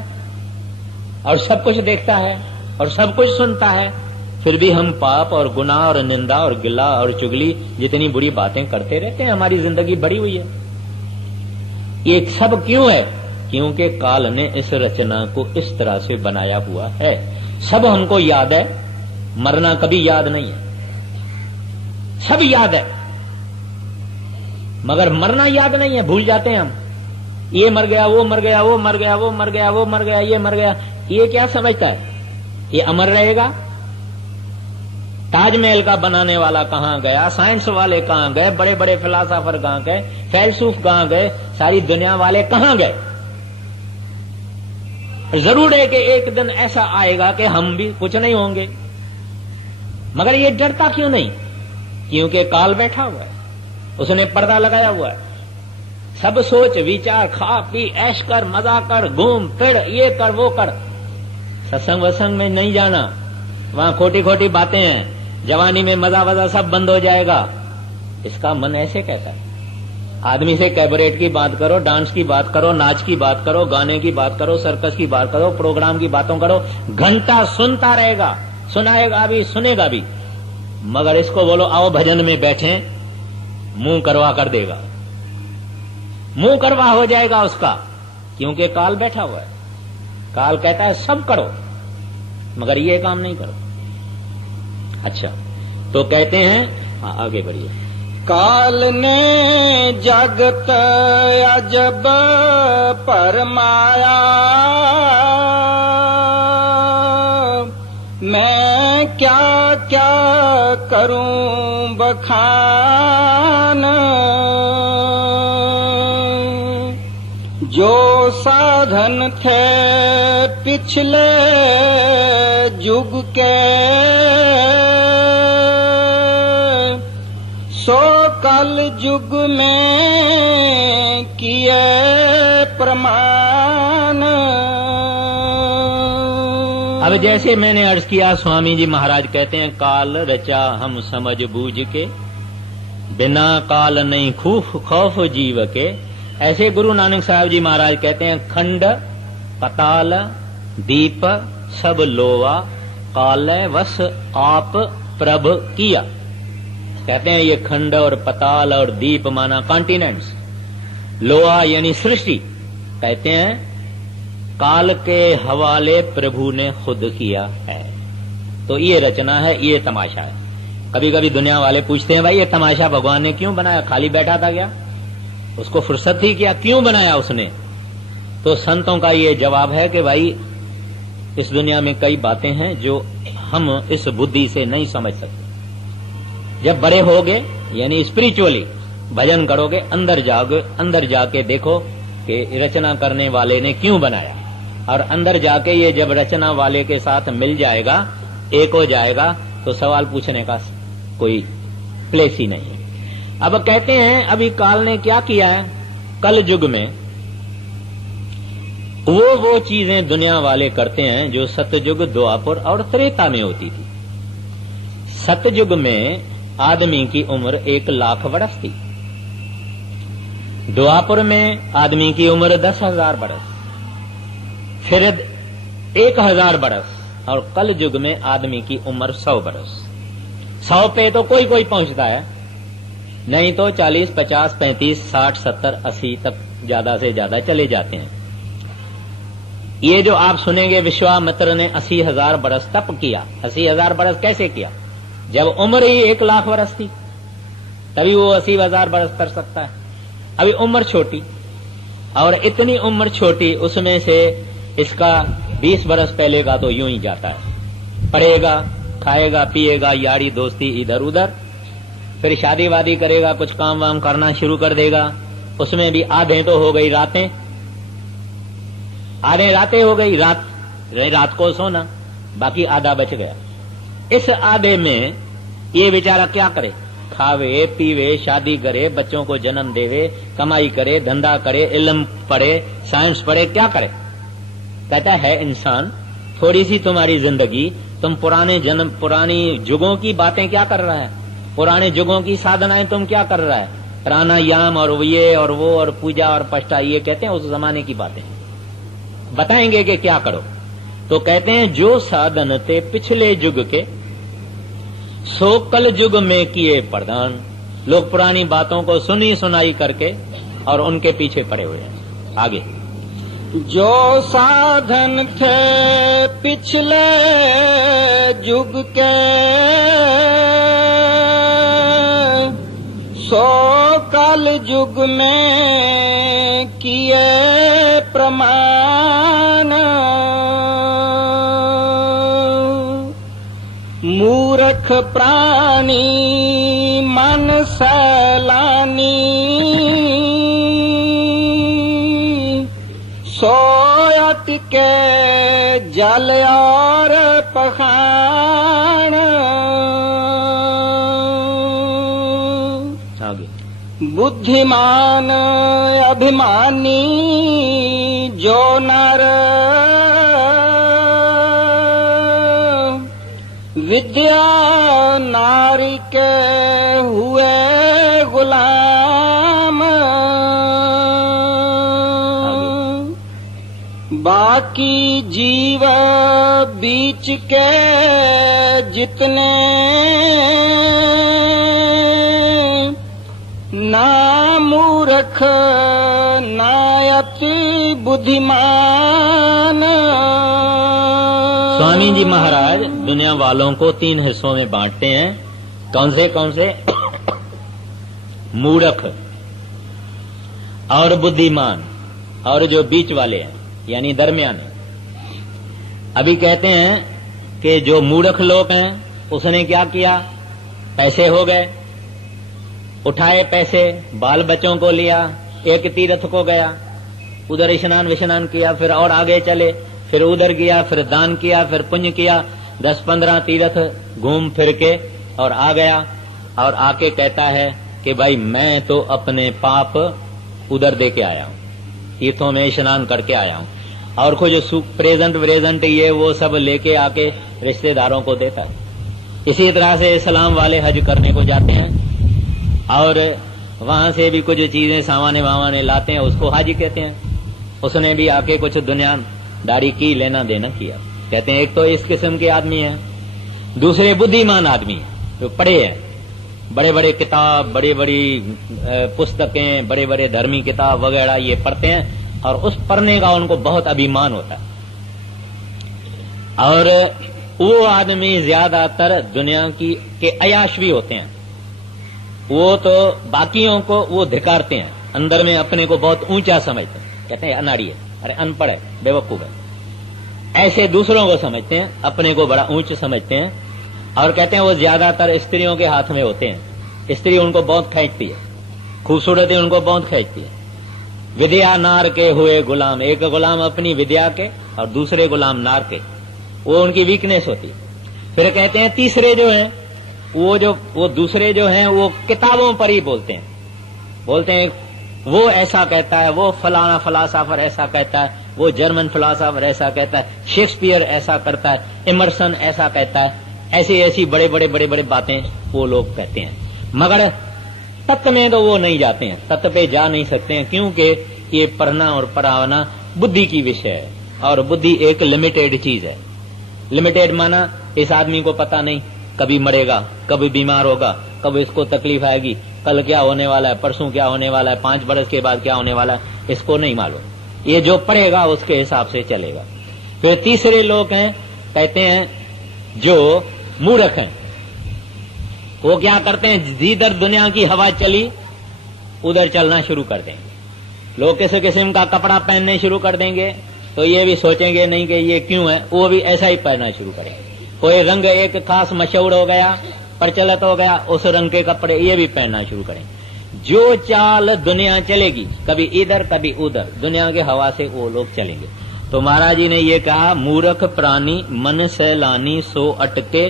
और सब कुछ देखता है और सब कुछ सुनता है, फिर भी हम पाप और गुनाह और निंदा और गिला और चुगली जितनी बुरी बातें करते रहते हैं। हमारी जिंदगी बढ़ी हुई है। ये सब क्यों है? क्योंकि काल ने इस रचना को इस तरह से बनाया हुआ है। सब हमको याद है, मरना कभी याद नहीं है। सब याद है मगर मरना याद नहीं है, भूल जाते हैं हम। ये मर गया, वो मर गया, वो मर गया, वो मर गया, वो मर गया, ये मर गया। ये क्या समझता है? ये अमर रहेगा? ताजमहल का बनाने वाला कहां गया, साइंस वाले कहां गए, बड़े बड़े फिलासफर कहां गए, फैलसूफ कहां गए, सारी दुनिया वाले कहां गए? जरूर है कि एक दिन ऐसा आएगा कि हम भी कुछ नहीं होंगे, मगर ये डरता क्यों नहीं? क्योंकि काल बैठा हुआ है, उसने पर्दा लगाया हुआ है। सब सोच विचार, खा पी, ऐश कर, मजा कर, घूम फिर, ये कर वो कर। सत्संग वसंग में नहीं जाना, वहां खोटी खोटी बातें हैं। जवानी में मजा वजा सब बंद हो जाएगा, इसका मन ऐसे कहता है। आदमी से कैबरेट की बात करो, डांस की बात करो, नाच की बात करो, गाने की बात करो, सर्कस की बात करो, प्रोग्राम की बातों करो, घंटा सुनता रहेगा, सुनाएगा भी, सुनेगा भी। मगर इसको बोलो आओ भजन में बैठे, मुंह करवा कर देगा, मुंह करवा हो जाएगा उसका, क्योंकि काल बैठा हुआ है। काल कहता है सब करो, मगर ये काम नहीं करो। अच्छा, तो कहते हैं आगे बढ़िए। काल ने जगत अजब परमाया, मैं क्या क्या करूं बखान। जो साधन थे पिछले युग के, सो कल युग में किए प्रमाण। अब जैसे मैंने अर्ज किया, स्वामी जी महाराज कहते हैं काल रचा हम समझ बूझ के, बिना काल नहीं खौफ जीव के। ऐसे गुरु नानक साहब जी महाराज कहते हैं खंड पताल दीप सब लोवा, काल वस आप प्रभ किया। कहते हैं ये खंड और पताल और दीप माना कॉन्टिनेंट्स, लोहा यानी सृष्टि, कहते हैं काल के हवाले प्रभु ने खुद किया है। तो ये रचना है, ये तमाशा है। कभी कभी दुनिया वाले पूछते हैं भाई ये तमाशा भगवान ने क्यों बनाया? खाली बैठा था क्या? उसको फुर्सत थी क्या? क्यों बनाया उसने? तो संतों का ये जवाब है कि भाई इस दुनिया में कई बातें हैं जो हम इस बुद्धि से नहीं समझ सकते। जब बड़े होगे यानी स्पिरिचुअली भजन करोगे, अंदर जाओगे, अंदर जाके देखो कि रचना करने वाले ने क्यों बनाया, और अंदर जाके ये जब रचना वाले के साथ मिल जाएगा, एक हो जाएगा, तो सवाल पूछने का कोई प्लेस ही नहीं है। अब कहते हैं अभी काल ने क्या किया है? कल युग में वो चीजें दुनिया वाले करते हैं जो सतयुग, द्वापर और त्रेता में होती थी। सतयुग में आदमी की उम्र 1,00,000 वर्ष थी, द्वापर में आदमी की उम्र 10,000 वर्ष, फिर 1,000 वर्ष, और कल युग में आदमी की उम्र 100 वर्ष। 100 पे तो कोई कोई पहुंचता है, नहीं तो 40, 50, 35, 60, 70, 80 तक ज्यादा से ज्यादा चले जाते हैं। ये जो आप सुनेंगे विश्वामित्र ने 80,000 बरस तप किया। 80,000 बरस कैसे किया? जब उम्र ही 1,00,000 वर्ष थी, तभी वो 80,000 बरस कर सकता है। अभी उम्र छोटी, और इतनी उम्र छोटी, उसमें से इसका 20 बरस पहले का तो यूं ही जाता है। पढ़ेगा, खाएगा, पिएगा, यारी दोस्ती इधर उधर, फिर शादी वादी करेगा, कुछ काम वाम करना शुरू कर देगा। उसमें भी आधे तो हो गई रातें, आधे रातें हो गई, रात को सोना, बाकी आधा बच गया। इस आधे में ये बेचारा क्या करे? खावे पीवे, शादी करे, बच्चों को जन्म देवे, कमाई करे, धंधा करे, इल्म पढ़े, साइंस पढ़े, क्या करे? कहता है इंसान, थोड़ी सी तुम्हारी जिंदगी, तुम पुरानी युगों की बातें क्या कर रहा है? पुराने युगों की साधनाएं तुम क्या कर रहा है? प्राणायाम और ये और वो और पूजा और पष्टा, ये कहते हैं उस जमाने की बातें। बताएंगे कि क्या करो। तो कहते हैं जो साधन थे पिछले युग के, सो कल युग में किए प्रदान। लोग पुरानी बातों को सुनी सुनाई करके और उनके पीछे पड़े हुए हैं। आगे, जो साधन थे पिछले युग के, सो कल युग में किए प्रमाण। मूर्ख प्राणी मन सैलानी, सोयट के जल और पखान। आगे, बुद्धिमान अभिमानी जो नर, विद्या नारी के हुए गुलाम। बाकी जीव बीच के जितने, ना मूर्ख ना अति बुद्धिमान। स्वामी जी महाराज दुनिया वालों को 3 हिस्सों में बांटते हैं। कौन से? मूर्ख और बुद्धिमान और जो बीच वाले हैं, यानी दरमियाने। अभी कहते हैं कि जो मूर्ख लोग हैं उसने क्या किया? पैसे हो गए, उठाए पैसे, बाल बच्चों को लिया, एक तीर्थ को गया, उधर स्नान विस्नान किया, फिर और आगे चले, फिर उधर गया, फिर दान किया, फिर पुण्य किया, 10-15 तीर्थ घूम फिर के और आ गया। और आके कहता है कि भाई मैं तो अपने पाप उधर दे के आया हूँ, तीर्थों में स्नान करके आया हूँ, और कुछ प्रेजेंट ये वो सब लेके आके रिश्तेदारों को देता है। इसी तरह से इस्लाम वाले हज करने को जाते हैं और वहां से भी कुछ चीजें सामाने वामाने लाते हैं, उसको हाजी कहते हैं। उसने भी आके कुछ दुनियादारी की, लेना देना किया। कहते हैं एक तो इस किस्म के आदमी है, दूसरे बुद्धिमान आदमी है जो पढ़े हैं, बड़े बड़े किताब, बड़ी बड़ी पुस्तकें, बड़े बड़े धर्मी किताब वगैरह ये पढ़ते हैं और उस पढ़ने का उनको बहुत अभिमान होता है। और वो आदमी ज्यादातर दुनिया की के अयाश भी होते हैं। वो तो बाकियों को वो धिकारते हैं, अंदर में अपने को बहुत ऊंचा समझते हैं। कहते हैं अनाड़ी है, अरे अनपढ़ है, बेवकूफ है, ऐसे दूसरों को समझते हैं, अपने को बड़ा ऊंच समझते हैं। और कहते हैं वो ज्यादातर स्त्रियों के हाथ में होते हैं। स्त्री उनको बहुत खींचती है, खूबसूरती उनको बहुत खींचती है। विद्या नार के हुए गुलाम, एक गुलाम अपनी विद्या के और दूसरे गुलाम नार के, वो उनकी वीकनेस होती है। फिर कहते हैं तीसरे जो हैं वो दूसरे जो हैं वो किताबों पर ही बोलते हैं वो ऐसा कहता है, वो फलाना फिलासफर ऐसा कहता है, वो जर्मन फिलासफर ऐसा कहता है, शेक्सपियर ऐसा करता है, इमर्सन ऐसा कहता है, ऐसी बड़े बड़े बातें वो लोग कहते हैं। मगर तत्व में तो वो नहीं जाते हैं, तत्व पे जा नहीं सकते हैं, क्योंकि ये पढ़ना और पढ़ाना बुद्धि की विषय है और बुद्धि एक लिमिटेड चीज है। लिमिटेड माना इस आदमी को पता नहीं कभी मरेगा, कभी बीमार होगा, कब इसको तकलीफ आएगी, कल क्या होने वाला है, परसों क्या होने वाला है, 5 बरस के बाद क्या होने वाला है, इसको नहीं मालूम। ये जो पढ़ेगा उसके हिसाब से चलेगा। फिर तीसरे लोग हैं, कहते हैं जो मूर्ख हैं, वो क्या करते हैं, जिधर दुनिया की हवा चली उधर चलना शुरू कर देंगे। लोग किसी किस्म का कपड़ा पहनने शुरू कर देंगे तो ये भी सोचेंगे नहीं कि ये क्यों है, वो भी ऐसा ही पहनना शुरू करेंगे। कोई रंग एक खास मशहूर हो गया, प्रचलित हो गया, उस रंग के कपड़े ये भी पहनना शुरू करेंगे। जो चाल दुनिया चलेगी, कभी इधर कभी उधर, दुनिया के हवा से वो लोग चलेंगे। तो महाराज जी ने ये कहा, मूर्ख प्राणी मन सैलानी सो अटके,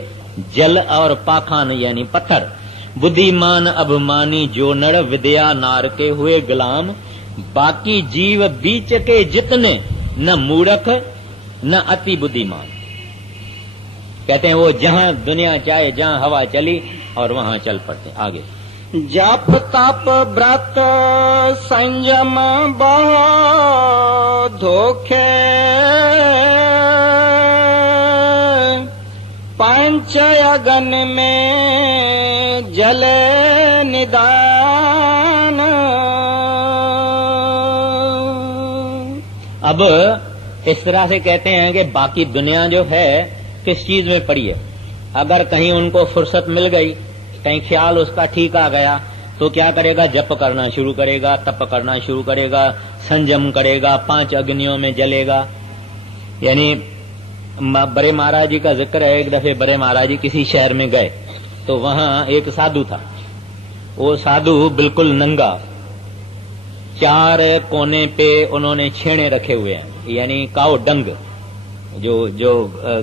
जल और पाखान यानी पत्थर, बुद्धिमान अभिमानी जो नर, विद्या नार के हुए गुलाम, बाकी जीव बीच के जितने, न मूर्ख न अति बुद्धिमान। कहते हैं वो जहां दुनिया चाहे, जहां हवा चली और वहां चल पड़ते। आगे, जप तप व्रत संयम बहु धोखे, पंच अगन में जले निदान। अब इस तरह से कहते हैं कि बाकी दुनिया जो है किस चीज में पड़ी है। अगर कहीं उनको फुर्सत मिल गई, कहीं ख्याल उसका ठीक आ गया, तो क्या करेगा, जप करना शुरू करेगा, तप करना शुरू करेगा, संयम करेगा, 5 अग्नियों में जलेगा। यानी बड़े महाराज जी का जिक्र है, एक दफे बड़े महाराज जी किसी शहर में गए तो वहां एक साधु था। वो साधु बिल्कुल नंगा, 4 कोने पे उन्होंने छेड़े रखे हुए हैं, यानी काऊ डंग, जो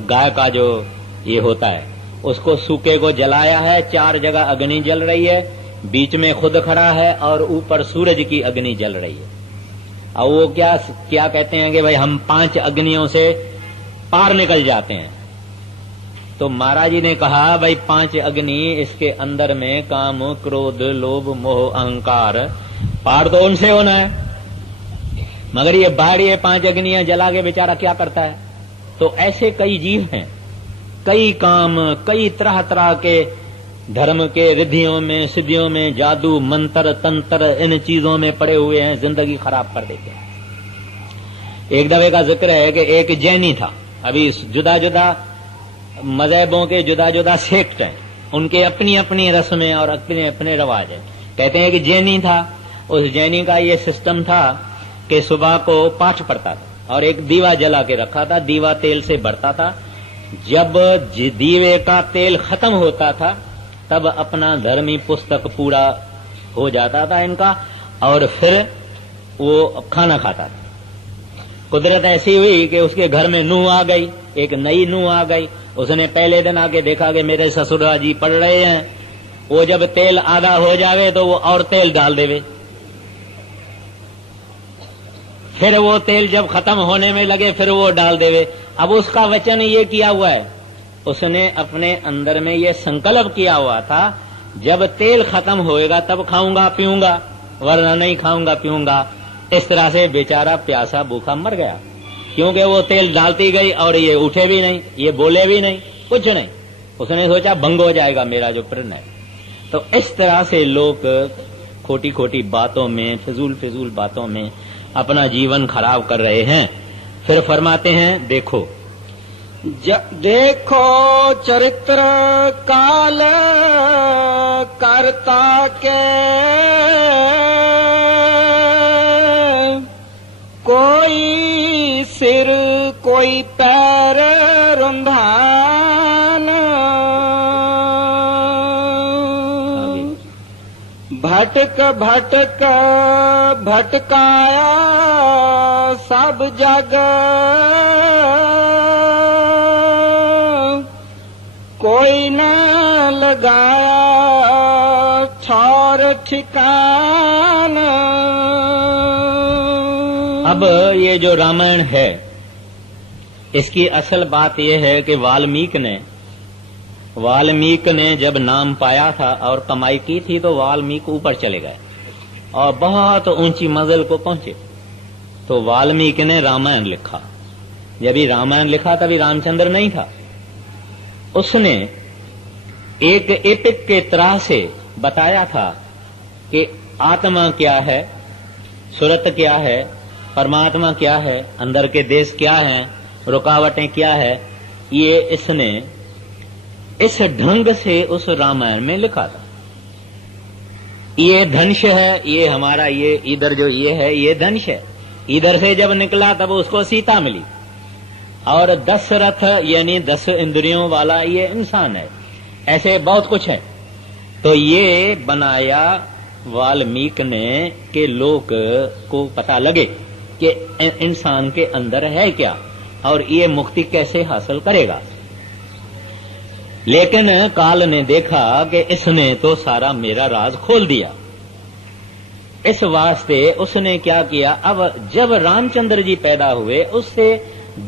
गाय का जो ये होता है, उसको सूखे को जलाया है। 4 जगह अग्नि जल रही है, बीच में खुद खड़ा है और ऊपर सूरज की अग्नि जल रही है। और वो क्या कहते हैं कि भाई हम 5 अग्नियों से पार निकल जाते हैं। तो महाराज जी ने कहा, भाई 5 अग्नि, इसके अंदर में काम क्रोध लोभ मोह अहंकार, पार तो उनसे होना है, मगर ये बाहर ये 5 अग्नियां जला के बेचारा क्या करता है। तो ऐसे कई जीव हैं, कई काम, कई तरह तरह के धर्म के रिद्धियों में, सिद्धियों में, जादू मंत्र तंत्र, इन चीजों में पड़े हुए हैं, जिंदगी खराब कर देते हैं। एक दफे का जिक्र है कि एक जैनी था। अभी जुदा जुदा मजहबों के जुदा जुदा सेक्ट हैं, उनके अपनी अपनी रस्में और अपने अपने रवाज हैं। कहते हैं कि जैनी था, उस जैनी का ये सिस्टम था कि सुबह को पाठ पढ़ता था और एक दीवा जला के रखा था, दीवा तेल से भरता था। जब दीवे का तेल खत्म होता था तब अपना धर्मी पुस्तक पूरा हो जाता था इनका, और फिर वो खाना खाता था। कुदरत ऐसी हुई कि उसके घर में नूह आ गई, एक नई नूह आ गई। उसने पहले दिन आके देखा कि मेरे ससुरा जी पढ़ रहे हैं। वो जब तेल आधा हो जावे तो वो और तेल डाल देवे, फिर वो तेल जब खत्म होने में लगे फिर वो डाल देवे। अब उसका वचन ये किया हुआ है, उसने अपने अंदर में ये संकल्प किया हुआ था, जब तेल खत्म होएगा तब खाऊंगा पीऊंगा, वरना नहीं खाऊंगा पीऊंगा। इस तरह से बेचारा प्यासा भूखा मर गया, क्योंकि वो तेल डालती गई और ये उठे भी नहीं, ये बोले भी नहीं, कुछ नहीं। उसने सोचा भंग हो जाएगा मेरा जो प्रण है। तो इस तरह से लोग खोटी खोटी बातों में, फिजूल बातों में अपना जीवन खराब कर रहे हैं। फिर फरमाते हैं, देखो देखो चरित्र काल करता के, कोई सिर कोई पैर रुंधान, भटक भटक भटकाया सब जग, कोई न लगाया ठौर ठिकान। अब ये जो रामायण है, इसकी असल बात यह है कि वाल्मीकि ने जब नाम पाया था और कमाई की थी तो वाल्मीकि ऊपर चले गए और बहुत ऊंची मंजिल को पहुंचे। तो वाल्मीकि ने रामायण लिखा। जब ये रामायण लिखा तभी रामचंद्र नहीं था। उसने एक एपिक के तरह से बताया था कि आत्मा क्या है, सुरत क्या है, परमात्मा क्या है, अंदर के देश क्या हैं, रुकावटें क्या है। ये इसने इस ढंग से उस रामायण में लिखा था। ये धनुष है, ये हमारा, ये इधर जो ये है ये धनुष है। इधर से जब निकला तब उसको सीता मिली, और 10 रथ यानी 10 इंद्रियों वाला ये इंसान है। ऐसे बहुत कुछ है। तो ये बनाया वाल्मीकि ने कि लोग को पता लगे कि इंसान के अंदर है क्या और ये मुक्ति कैसे हासिल करेगा। लेकिन काल ने देखा कि इसने तो सारा मेरा राज खोल दिया। इस वास्ते उसने क्या किया, अब जब रामचंद्र जी पैदा हुए उससे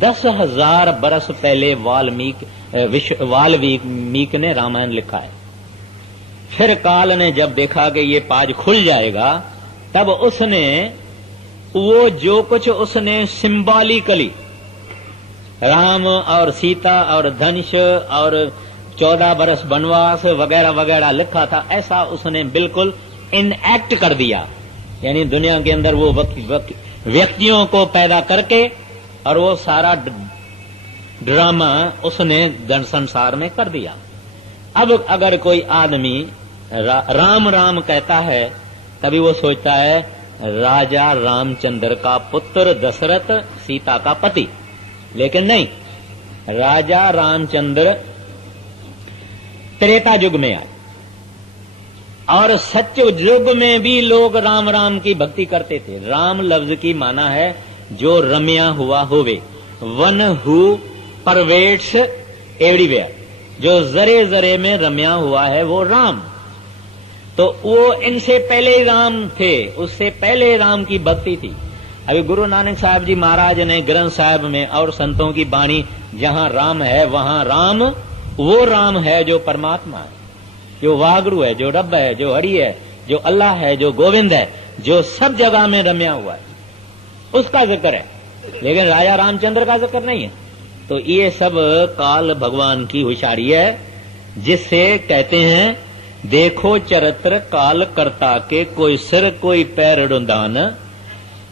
10,000 बरस पहले वाल्मीक ने रामायण लिखा है। फिर काल ने जब देखा कि ये पाज खुल जाएगा, तब उसने वो जो कुछ उसने सिंबॉलिकली राम और सीता और धनुष और 14 बरस वनवास वगैरह वगैरह लिखा था, ऐसा उसने बिल्कुल इनएक्ट कर दिया। यानी दुनिया के अंदर वो व्यक्तियों को पैदा करके और वो सारा ड्रामा उसने संसार में कर दिया। अब अगर कोई आदमी राम राम कहता है, तभी वो सोचता है राजा रामचंद्र का पुत्र दशरथ सीता का पति। लेकिन नहीं, राजा रामचंद्र त्रेता युग में आए और सत्य युग में भी लोग राम राम की भक्ति करते थे। राम लफ्ज की माना है जो रम्या हुआ होवे, वन हु परवेट्स एवरीवेयर, जो जरे जरे में रम्या हुआ है वो राम। तो वो इनसे पहले राम थे, उससे पहले राम की भक्ति थी। अभी गुरु नानक साहब जी महाराज ने ग्रंथ साहिब में और संतों की बाणी, जहां राम है वहां राम वो राम है जो परमात्मा है, जो वागरू है, जो रब है, जो हरि है, जो अल्लाह है, जो गोविंद है, जो सब जगह में रम्या हुआ है, उसका जिक्र है। लेकिन राजा रामचंद्र का जिक्र नहीं है। तो ये सब काल भगवान की होशियारी है, जिससे कहते हैं देखो चरित्र काल करता के, कोई सिर कोई पैर रुंदान,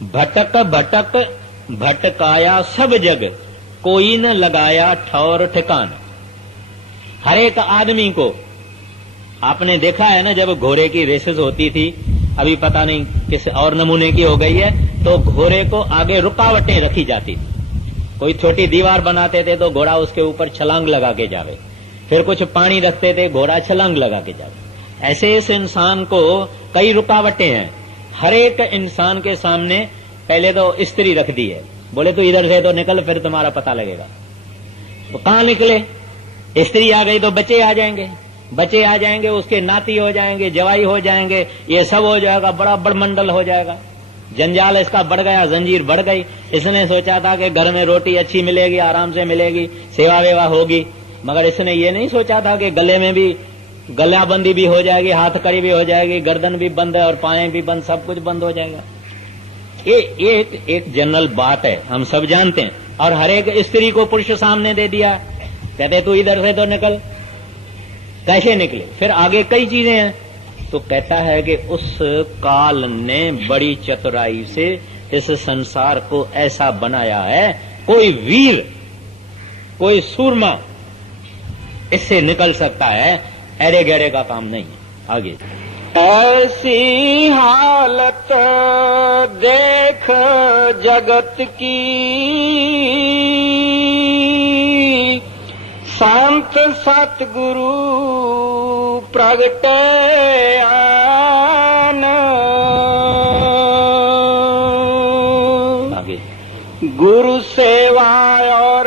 भटक भटक भटकाया सब जग, कोई न लगाया ठौर ठिकान। हर एक आदमी को आपने देखा है ना, जब घोड़े की रेसेस होती थी, अभी पता नहीं किस और नमूने की हो गई है, तो घोड़े को आगे रुकावटें रखी जाती थी। कोई छोटी दीवार बनाते थे तो घोड़ा उसके ऊपर छलांग लगा के जावे, फिर कुछ पानी रखते थे, घोड़ा छलांग लगा के जावे। ऐसे इस इंसान को कई रुकावटें हैं। हर एक इंसान के सामने पहले तो स्त्री रख दी है, बोले तो इधर से तो निकल, फिर तुम्हारा पता लगेगा। तो कहां निकले? स्त्री आ गई तो बच्चे आ जाएंगे, बच्चे आ जाएंगे, उसके नाती हो जाएंगे, जवाई हो जाएंगे, ये सब हो जाएगा, बड़ा बड़मंडल हो जाएगा। जंजाल इसका बढ़ गया, जंजीर बढ़ गई। इसने सोचा था कि घर में रोटी अच्छी मिलेगी, आराम से मिलेगी, सेवा वेवा होगी, मगर इसने ये नहीं सोचा था कि गले में भी गलाबंदी भी हो जाएगी, हाथ कड़ी भी हो जाएगी, गर्दन भी बंद है और पाए भी बंद, सब कुछ बंद हो जाएगा। ये एक जनरल बात है, हम सब जानते हैं। और हर एक स्त्री को पुरुष सामने दे दिया, कहते तू इधर से तो निकल। कैसे निकले? फिर आगे कई चीजें हैं। तो कहता है कि उस काल ने बड़ी चतुराई से इस संसार को ऐसा बनाया है, कोई वीर कोई सूरमा इससे निकल सकता है, एरे गहरे का काम नहीं है। आगे ऐसी हालत देख जगत की, संत सतगुरु प्रगटे आन। आगे गुरु सेवा और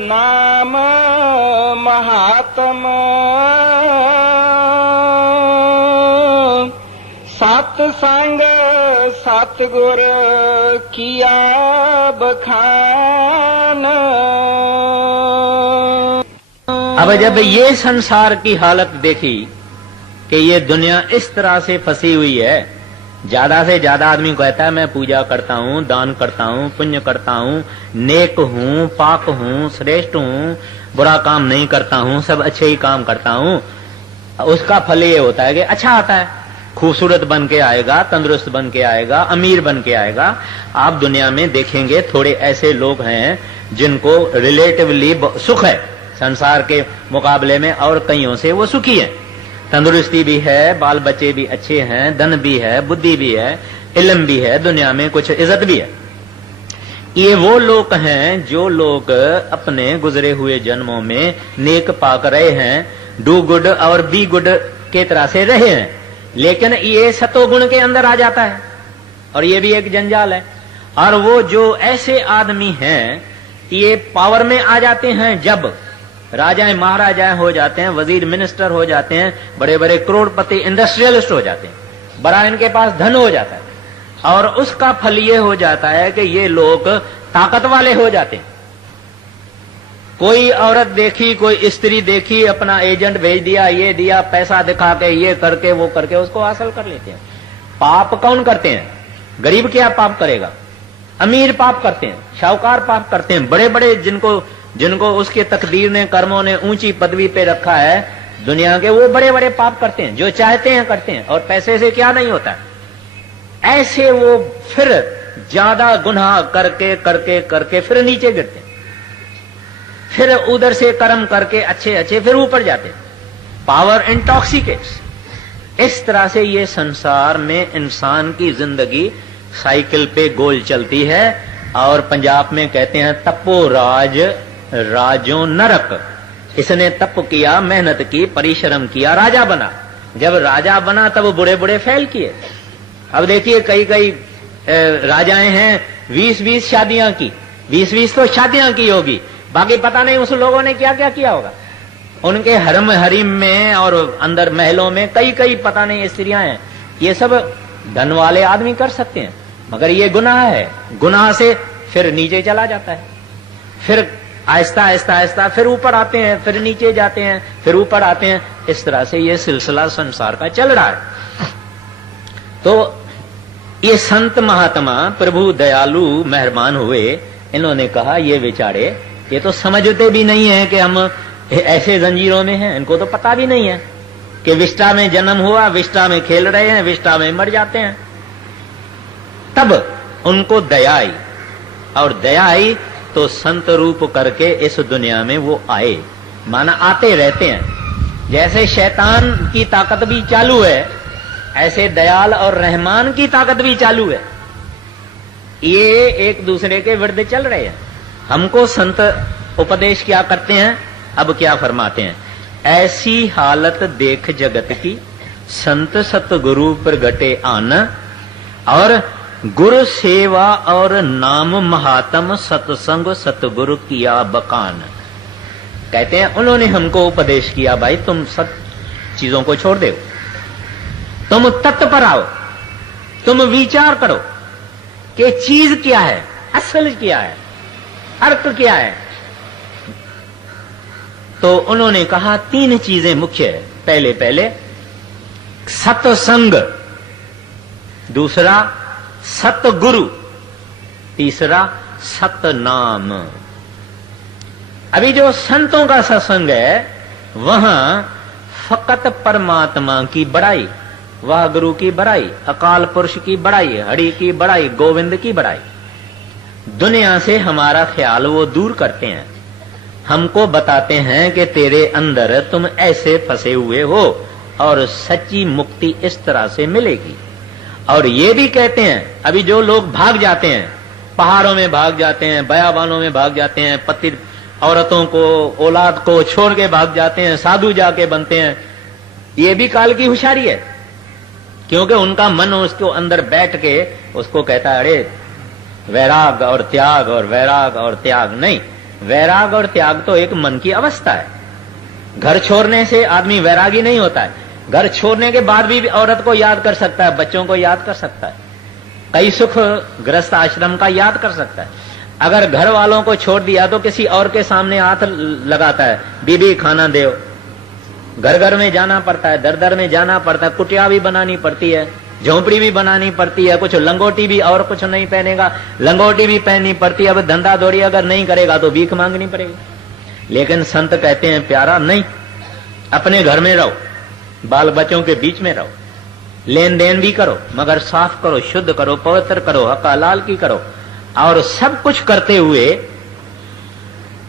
नाम महात्मा, सत्संग सतगुर किया बखान। अब जब ये संसार की हालत देखी कि ये दुनिया इस तरह से फंसी हुई है, ज्यादा से ज्यादा आदमी कहता है मैं पूजा करता हूँ, दान करता हूँ, पुण्य करता हूँ, नेक हूँ, पाक हूँ, श्रेष्ठ हूँ, बुरा काम नहीं करता हूँ, सब अच्छे ही काम करता हूँ। उसका फल ये होता है कि अच्छा आता है, खूबसूरत बन के आएगा, तंदुरुस्त बन के आएगा, अमीर बन के आएगा। आप दुनिया में देखेंगे थोड़े ऐसे लोग हैं जिनको रिलेटिवली सुख है संसार के मुकाबले में, और कईयों से वो सुखी है। तंदुरुस्ती भी है, बाल बच्चे भी अच्छे हैं, धन भी है, बुद्धि भी है, इल्म भी है, दुनिया में कुछ इज्जत भी है। ये वो लोग हैं जो लोग अपने गुजरे हुए जन्मों में नेक पाक रहे हैं, डू गुड और बी गुड के तरह से रहे हैं। लेकिन ये सतोगुण के अंदर आ जाता है और ये भी एक जंजाल है। और वो जो ऐसे आदमी हैं, ये पावर में आ जाते हैं जब राजाएं महाराजाएं हो जाते हैं, वजीर मिनिस्टर हो जाते हैं, बड़े बड़े करोड़पति इंडस्ट्रियलिस्ट हो जाते हैं, बड़ा इनके पास धन हो जाता है, और उसका फल ये हो जाता है कि ये लोग ताकत वाले हो जाते हैं। कोई औरत देखी, कोई स्त्री देखी, अपना एजेंट भेज दिया, ये दिया, पैसा दिखा के, ये करके वो करके उसको हासिल कर लेते हैं। पाप कौन करते हैं? गरीब क्या पाप करेगा? अमीर पाप करते हैं, शाहूकार पाप करते हैं, बड़े बड़े जिनको उसके तकदीर ने, कर्मों ने ऊंची पदवी पे रखा है दुनिया के, वो बड़े बड़े पाप करते हैं, जो चाहते हैं करते हैं, और पैसे से क्या नहीं होता। ऐसे वो फिर ज्यादा गुनाह करके करके करके फिर नीचे गिरते हैं, फिर उधर से कर्म करके अच्छे अच्छे फिर ऊपर जाते हैं। पावर इंटॉक्सिकेट्स। इस तरह से ये संसार में इंसान की जिंदगी साइकिल पे गोल चलती है। और पंजाब में कहते हैं तपो राज राजो नरक। इसने तप किया, मेहनत की, परिश्रम किया, राजा बना। जब राजा बना तब बुरे बुरे फेल किए। अब देखिए कई कई राजाएं हैं 20-20 शादियां की, 20-20 तो शादियां की होगी, बाकी पता नहीं उस लोगों ने क्या क्या किया होगा। उनके हरम हरीम में और अंदर महलों में कई कई पता नहीं स्त्रियां हैं। ये सब धन वाले आदमी कर सकते हैं, मगर ये गुनाह है। गुनाह से फिर नीचे चला जाता है, फिर आहिस्ता आहिस्ता आहिस्ता फिर ऊपर आते हैं, फिर नीचे जाते हैं, फिर ऊपर आते हैं। इस तरह से ये सिलसिला संसार का चल रहा है। तो ये संत महात्मा प्रभु दयालु मेहरबान हुए, इन्होंने कहा ये बेचारे ये तो समझते भी नहीं है कि हम ऐसे जंजीरों में हैं। इनको तो पता भी नहीं है कि विष्टा में जन्म हुआ, विष्टा में खेल रहे हैं, विष्टा में मर जाते हैं। तब उनको दया आई, और दया आई तो संत रूप करके इस दुनिया में वो आए। माना आते रहते हैं। जैसे शैतान की ताकत भी चालू है, ऐसे दयाल और रहमान की ताकत भी चालू है। ये एक दूसरे के विरुद्ध चल रहे हैं। हमको संत उपदेश क्या करते हैं? अब क्या फरमाते हैं? ऐसी हालत देख जगत की, संत सतगुरु प्रगटे आन, और गुरु सेवा और नाम महात्म, सत्संग सतगुरु किया बकान। कहते हैं उन्होंने हमको उपदेश किया, भाई तुम सब चीजों को छोड़ दो, तुम तत्व पर आओ, तुम विचार करो कि चीज क्या है, असल क्या है, अर्थ क्या है। तो उन्होंने कहा 3 चीजें मुख्य है। पहले सत्संग, दूसरा सतगुरु, तीसरा सतनाम। अभी जो संतों का सत्संग है वहां फकत परमात्मा की बड़ाई, वाह गुरु की बड़ाई, अकाल पुरुष की बड़ाई, हरि की बड़ाई, गोविंद की बड़ाई। दुनिया से हमारा ख्याल वो दूर करते हैं, हमको बताते हैं कि तेरे अंदर तुम ऐसे फंसे हुए हो और सच्ची मुक्ति इस तरह से मिलेगी। और ये भी कहते हैं, अभी जो लोग भाग जाते हैं, पहाड़ों में भाग जाते हैं, बयाबानों में भाग जाते हैं, पति औरतों को, औलाद को छोड़ के भाग जाते हैं, साधु जाके बनते हैं, ये भी काल की होशियारी है। क्योंकि उनका मन उसको अंदर बैठ के उसको कहता है अरे वैराग और त्याग, और वैराग और त्याग नहीं। वैराग और त्याग तो एक मन की अवस्था है। घर छोड़ने से आदमी वैरागी नहीं होता है। घर छोड़ने के बाद भी औरत को याद कर सकता है, बच्चों को याद कर सकता है, कई सुख ग्रस्त आश्रम का याद कर सकता है। अगर घर वालों को छोड़ दिया तो किसी और के सामने हाथ लगाता है, बीबी खाना दे। घर घर में जाना पड़ता है, दर दर में जाना पड़ता है, कुटिया भी बनानी पड़ती है, झोंपड़ी भी बनानी पड़ती है, कुछ लंगोटी भी, और कुछ नहीं पहनेगा लंगोटी भी पहननी पड़ती है। अब धंधा दौड़ी अगर नहीं करेगा तो भीख मांगनी पड़ेगी। लेकिन संत कहते हैं प्यारा नहीं, अपने घर में रहो, बाल बच्चों के बीच में रहो, लेन देन भी करो, मगर साफ करो, शुद्ध करो, पवित्र करो, हक हलाल की करो। और सब कुछ करते हुए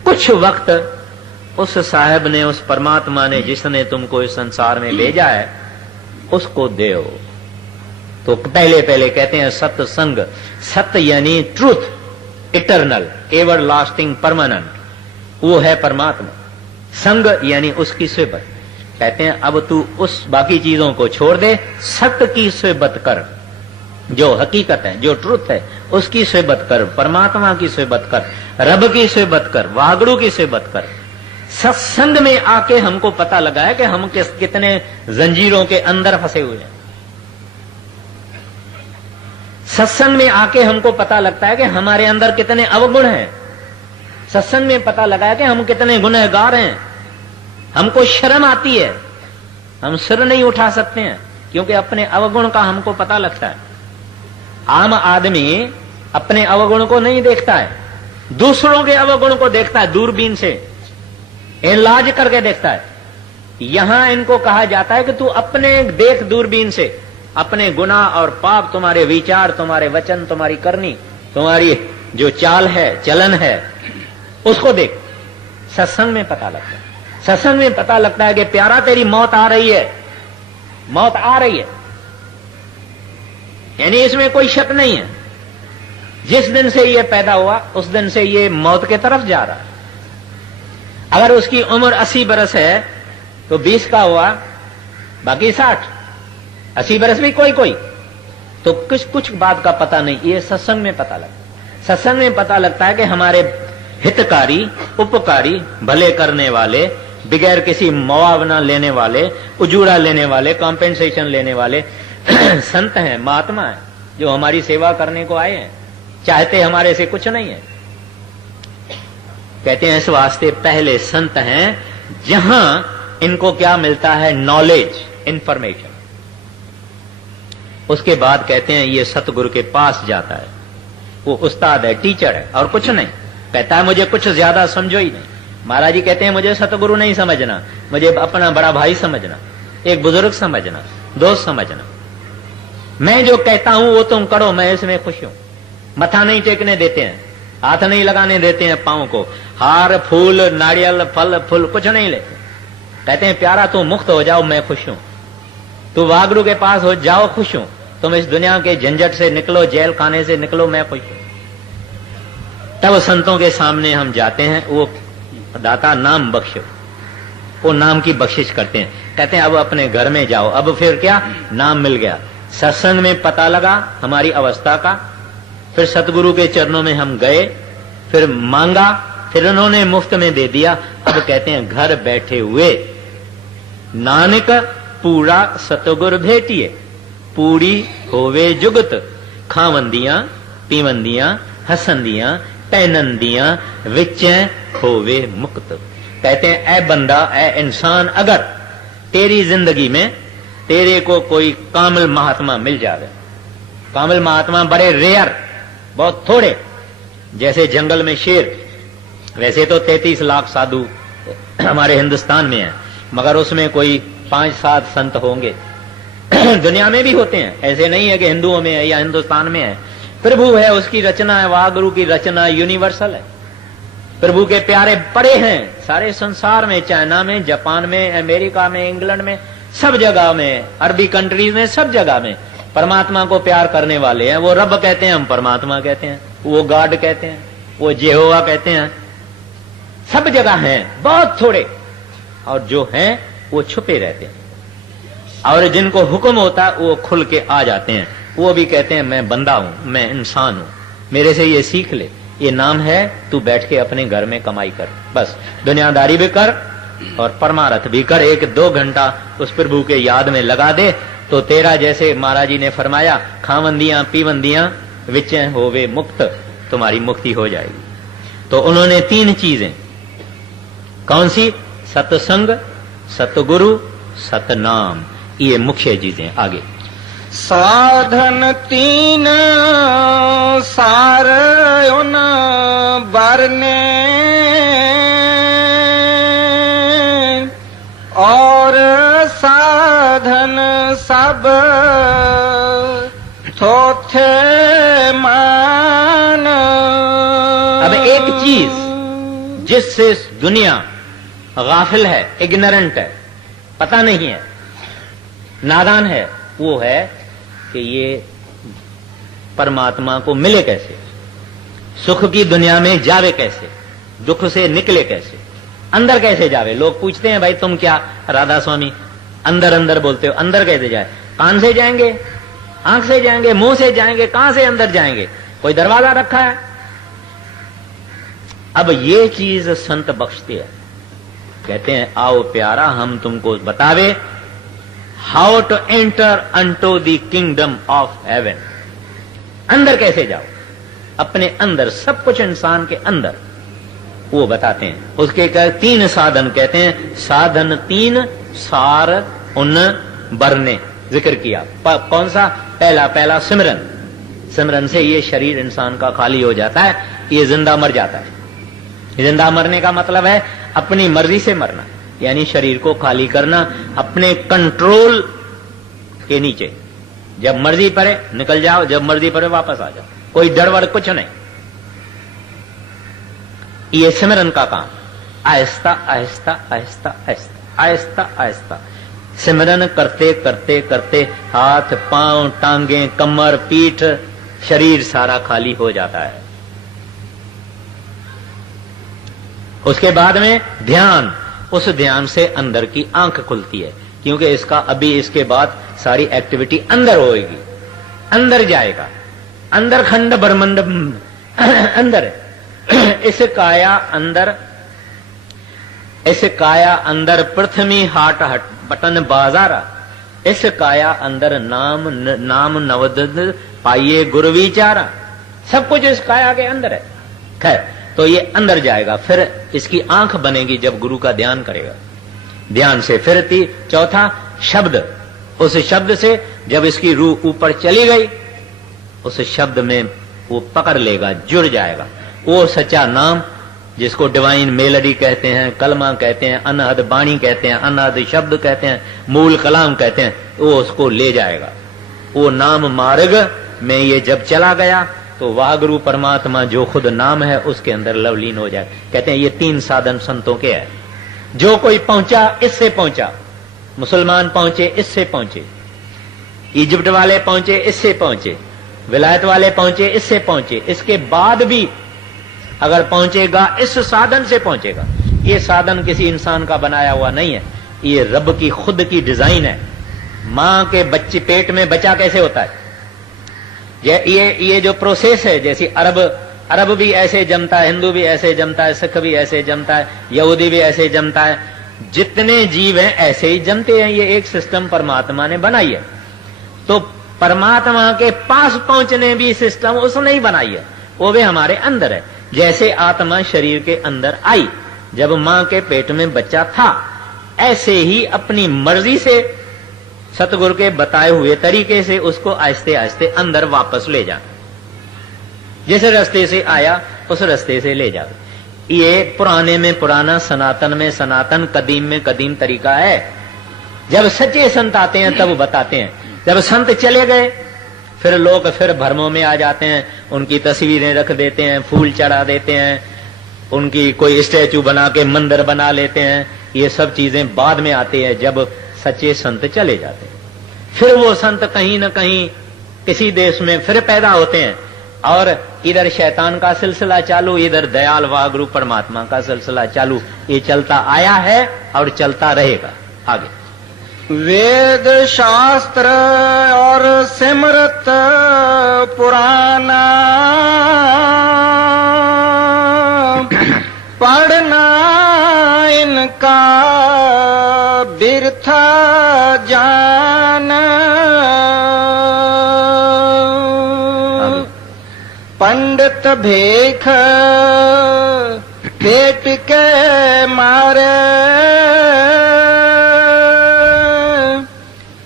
कुछ वक्त उस साहब ने, उस परमात्मा ने, जिसने तुमको इस संसार में भेजा है, उसको दो। तो पहले कहते हैं सत्संग। सत्य यानी truth, eternal, ever lasting, permanent, वो है परमात्मा। संग यानी उसकी सोबत। कहते हैं अब तू उस बाकी चीजों को छोड़ दे, सत्य की सोबत कर। जो हकीकत है, जो ट्रुथ है, उसकी सोबत कर, परमात्मा की सोबत कर, रब की सोबत कर, वागड़ू की सोबत कर। सत्संग में आके हमको पता लगा है कि हम कितने जंजीरों के अंदर फंसे हुए हैं। सत्संग में आके हमको पता लगता है कि हमारे अंदर कितने अवगुण हैं। सत्संग में पता लगा है कि हम कितने गुनहगार हैं। हमको शर्म आती है, हम सिर नहीं उठा सकते हैं, क्योंकि अपने अवगुण का हमको पता लगता है। आम आदमी अपने अवगुण को नहीं देखता है, दूसरों के अवगुण को देखता है, दूरबीन से इलाज करके देखता है। यहां इनको कहा जाता है कि तू अपने देख दूरबीन से, अपने गुनाह और पाप, तुम्हारे विचार, तुम्हारे वचन, तुम्हारी करनी, तुम्हारी जो चाल है, चलन है, उसको देख। सत्संग में पता लगता है। सत्संग में पता लगता है कि प्यारा तेरी मौत आ रही है, मौत आ रही है, यानी इसमें कोई शक नहीं है। जिस दिन से ये पैदा हुआ उस दिन से ये मौत के तरफ जा रहा है। अगर उसकी उम्र 80 बरस है तो 20 का हुआ, बाकी 60, 80 बरस भी कोई कोई, तो कुछ बात का पता नहीं। ये सत्संग में पता लगता है। सत्संग में पता लगता है कि हमारे हितकारी, उपकारी, भले करने वाले, बगैर किसी मुआवजा लेने वाले, उजूरा लेने वाले, कॉम्पेंसेशन लेने वाले संत हैं, महात्मा हैं, जो हमारी सेवा करने को आए हैं, चाहते हमारे से कुछ नहीं है। कहते हैं इस वास्ते पहले संत हैं जहां इनको क्या मिलता है, नॉलेज, इंफॉर्मेशन। उसके बाद कहते हैं ये सतगुरु के पास जाता है, वो उस्ताद है, टीचर है, और कुछ नहीं। कहता है मुझे कुछ ज्यादा समझो ही नहीं। महाराज जी कहते हैं मुझे सतगुरु नहीं समझना, मुझे अपना बड़ा भाई समझना, एक बुजुर्ग समझना, दोस्त समझना। मैं जो कहता हूं वो तुम करो, मैं इसमें खुश हूं। मथा नहीं टेकने देते हैं, हाथ नहीं लगाने देते हैं पांव को, हार, फूल, नारियल, फल फूल कुछ नहीं लेते। कहते हैं प्यारा तू मुक्त हो जाओ, मैं खुश हूं। तू वागड़ू के पास हो जाओ, खुश हूं। तुम इस दुनिया के झंझट से निकलो, जेल खाने से निकलो, मैं खुश हूं। तब संतों के सामने हम जाते हैं, वो दाता नाम बख्शो, वो नाम की बख्शिश करते हैं। कहते हैं अब अपने घर में जाओ। अब फिर क्या, नाम मिल गया। सत्संग में पता लगा हमारी अवस्था का, फिर सतगुरु के चरणों में हम गए, फिर मांगा, फिर उन्होंने मुफ्त में दे दिया। अब कहते हैं घर बैठे हुए नानक पूरा सतगुर भेटिए, पूरी होवे जुगत, खावंदियां पीवंदियां हसंदियां पहनंदियां विचै होवे मुक्त। कहते हैं ऐ बंदा, ऐ इंसान, अगर तेरी जिंदगी में तेरे को कोई कामिल महात्मा मिल जावे, कामिल महात्मा बड़े रेयर, बहुत थोड़े, जैसे जंगल में शेर, वैसे तो 33 लाख साधु हमारे हिंदुस्तान में है, मगर उसमें कोई 5-7 संत होंगे। दुनिया में भी होते हैं, ऐसे नहीं है कि हिंदुओं में है या हिंदुस्तान में है। प्रभु है, उसकी रचना है, वागुरु की रचना यूनिवर्सल है। प्रभु के प्यारे पड़े हैं सारे संसार में, चाइना में, जापान में, अमेरिका में, इंग्लैंड में, सब जगह में, अरबी कंट्रीज में, सब जगह में परमात्मा को प्यार करने वाले हैं। वो रब कहते हैं, हम परमात्मा कहते हैं, वो गॉड कहते हैं, वो जेहोवा कहते हैं। सब जगह हैं, बहुत थोड़े, और जो हैं वो छुपे रहते हैं, और जिनको हुक्म होता है वो खुल के आ जाते हैं। वो भी कहते हैं मैं बंदा हूं, मैं इंसान हूं, मेरे से ये सीख ले, ये नाम है, तू बैठ के अपने घर में कमाई कर, बस दुनियादारी भी कर और परमार्थ भी कर। 1-2 घंटा उस प्रभु के याद में लगा दे तो तेरा, जैसे महाराज जी ने फरमाया, खावंदियां पीवंदियां विचै होवे मुक्त, तुम्हारी मुक्ति हो जाएगी। तो उन्होंने 3 चीजें, कौन सी, सत्संग, सतगुरु, सतनाम, ये मुख्य चीजें। आगे साधन 3 सार उन बरने, और साधन सब थोथे मान। अब एक चीज जिससे दुनिया गाफिल है, इग्नोरेंट है, पता नहीं है, नादान है, वो है कि ये परमात्मा को मिले कैसे, सुख की दुनिया में जावे कैसे, दुख से निकले कैसे, अंदर कैसे जावे। लोग पूछते हैं भाई तुम क्या राधा स्वामी अंदर अंदर बोलते हो, अंदर कैसे जाए, कान से जाएंगे, आंख से जाएंगे, मुंह से जाएंगे, कहां से अंदर जाएंगे? कोई दरवाजा रखा है? अब ये चीज संत बख्शते हैं, कहते हैं आओ प्यारा हम तुमको बतावे how to enter unto the kingdom of heaven. अंदर कैसे जाओ, अपने अंदर सब कुछ इंसान के अंदर वो बताते हैं। उसके 3 साधन कहते हैं, साधन 3 सार उन बरने जिक्र किया। कौन सा? पहला सिमरन। सिमरन से ये शरीर इंसान का खाली हो जाता है, ये जिंदा मर जाता है। जिंदा मरने का मतलब है अपनी मर्जी से मरना, यानी शरीर को खाली करना अपने कंट्रोल के नीचे। जब मर्जी पड़े निकल जाओ, जब मर्जी पड़े वापस आ जाओ, कोई डरवड़ कुछ नहीं। ये सिमरन का काम, आहिस्ता आहिस्ता आहिस्ता आहिस्ता आहिस्ता आहिस्ता सिमरन करते करते करते हाथ पांव टांगे कमर पीठ शरीर सारा खाली हो जाता है। उसके बाद में ध्यान, उस ध्यान से अंदर की आंख खुलती है, क्योंकि इसका अभी इसके बाद सारी एक्टिविटी अंदर होएगी, अंदर जाएगा, अंदर खंड ब्रह्मंड अंदर इस काया अंदर पृथ्वी हाट हट बटन बाजारा, इस काया अंदर नाम नवद पाइये गुरु विचारा। सब कुछ इस काया के अंदर है। खैर, तो ये अंदर जाएगा, फिर इसकी आंख बनेगी जब गुरु का ध्यान करेगा। ध्यान से फिर चौथा शब्द, उस शब्द से जब इसकी रूह ऊपर चली गई, उस शब्द में वो पकड़ लेगा, जुड़ जाएगा। वो सच्चा नाम जिसको डिवाइन मेलोडी कहते हैं, कलमा कहते हैं, अनहद बाणी कहते हैं, अनहद शब्द कहते हैं, मूल कलाम कहते हैं, वो उसको ले जाएगा। वो नाम मार्ग में ये जब चला गया तो वाह गुरु परमात्मा जो खुद नाम है उसके अंदर लवलीन हो जाए। कहते हैं ये 3 साधन संतों के हैं। जो कोई पहुंचा इससे पहुंचा, मुसलमान पहुंचे इससे पहुंचे, इजिप्ट वाले पहुंचे इससे पहुंचे, विलायत वाले पहुंचे इससे पहुंचे, इसके बाद भी अगर पहुंचेगा इस साधन से पहुंचेगा। ये साधन किसी इंसान का बनाया हुआ नहीं है, ये रब की खुद की डिजाइन है। मां के बच्चे पेट में बच्चा कैसे होता है, ये जो प्रोसेस है, जैसी अरब भी ऐसे जमता है, हिंदू भी ऐसे जमता है, सिख भी ऐसे जमता है, यहूदी भी ऐसे जमता है, जितने जीव हैं ऐसे ही जमते हैं। ये एक सिस्टम परमात्मा ने बनाई है। तो परमात्मा के पास पहुंचने भी सिस्टम उसने ही बनाई है, वो भी हमारे अंदर है। जैसे आत्मा शरीर के अंदर आई जब मां के पेट में बच्चा था, ऐसे ही अपनी मर्जी से सतगुरु के बताए हुए तरीके से उसको आहिस्ते आहिस्ते अंदर वापस ले जा। जिस रास्ते से आया उस रास्ते से ले जा। ये पुराने में पुराना, सनातन में सनातन, कदीम में कदीम तरीका है। जब सच्चे संत आते हैं तब बताते हैं। जब संत चले गए फिर लोग फिर भ्रमों में आ जाते हैं, उनकी तस्वीरें रख देते हैं, फूल चढ़ा देते हैं, उनकी कोई स्टैचू बना के मंदिर बना लेते हैं। ये सब चीजें बाद में आती है जब सच्चे संत चले जाते हैं। फिर वो संत कहीं न कहीं किसी देश में फिर पैदा होते हैं, और इधर शैतान का सिलसिला चालू, इधर दयाल वागुरु परमात्मा का सिलसिला चालू। ये चलता आया है और चलता रहेगा आगे। वेद शास्त्र और सिमरत पुराना पढ़ना इनका बिरथा जाना। पंडित भेख पेट के मारे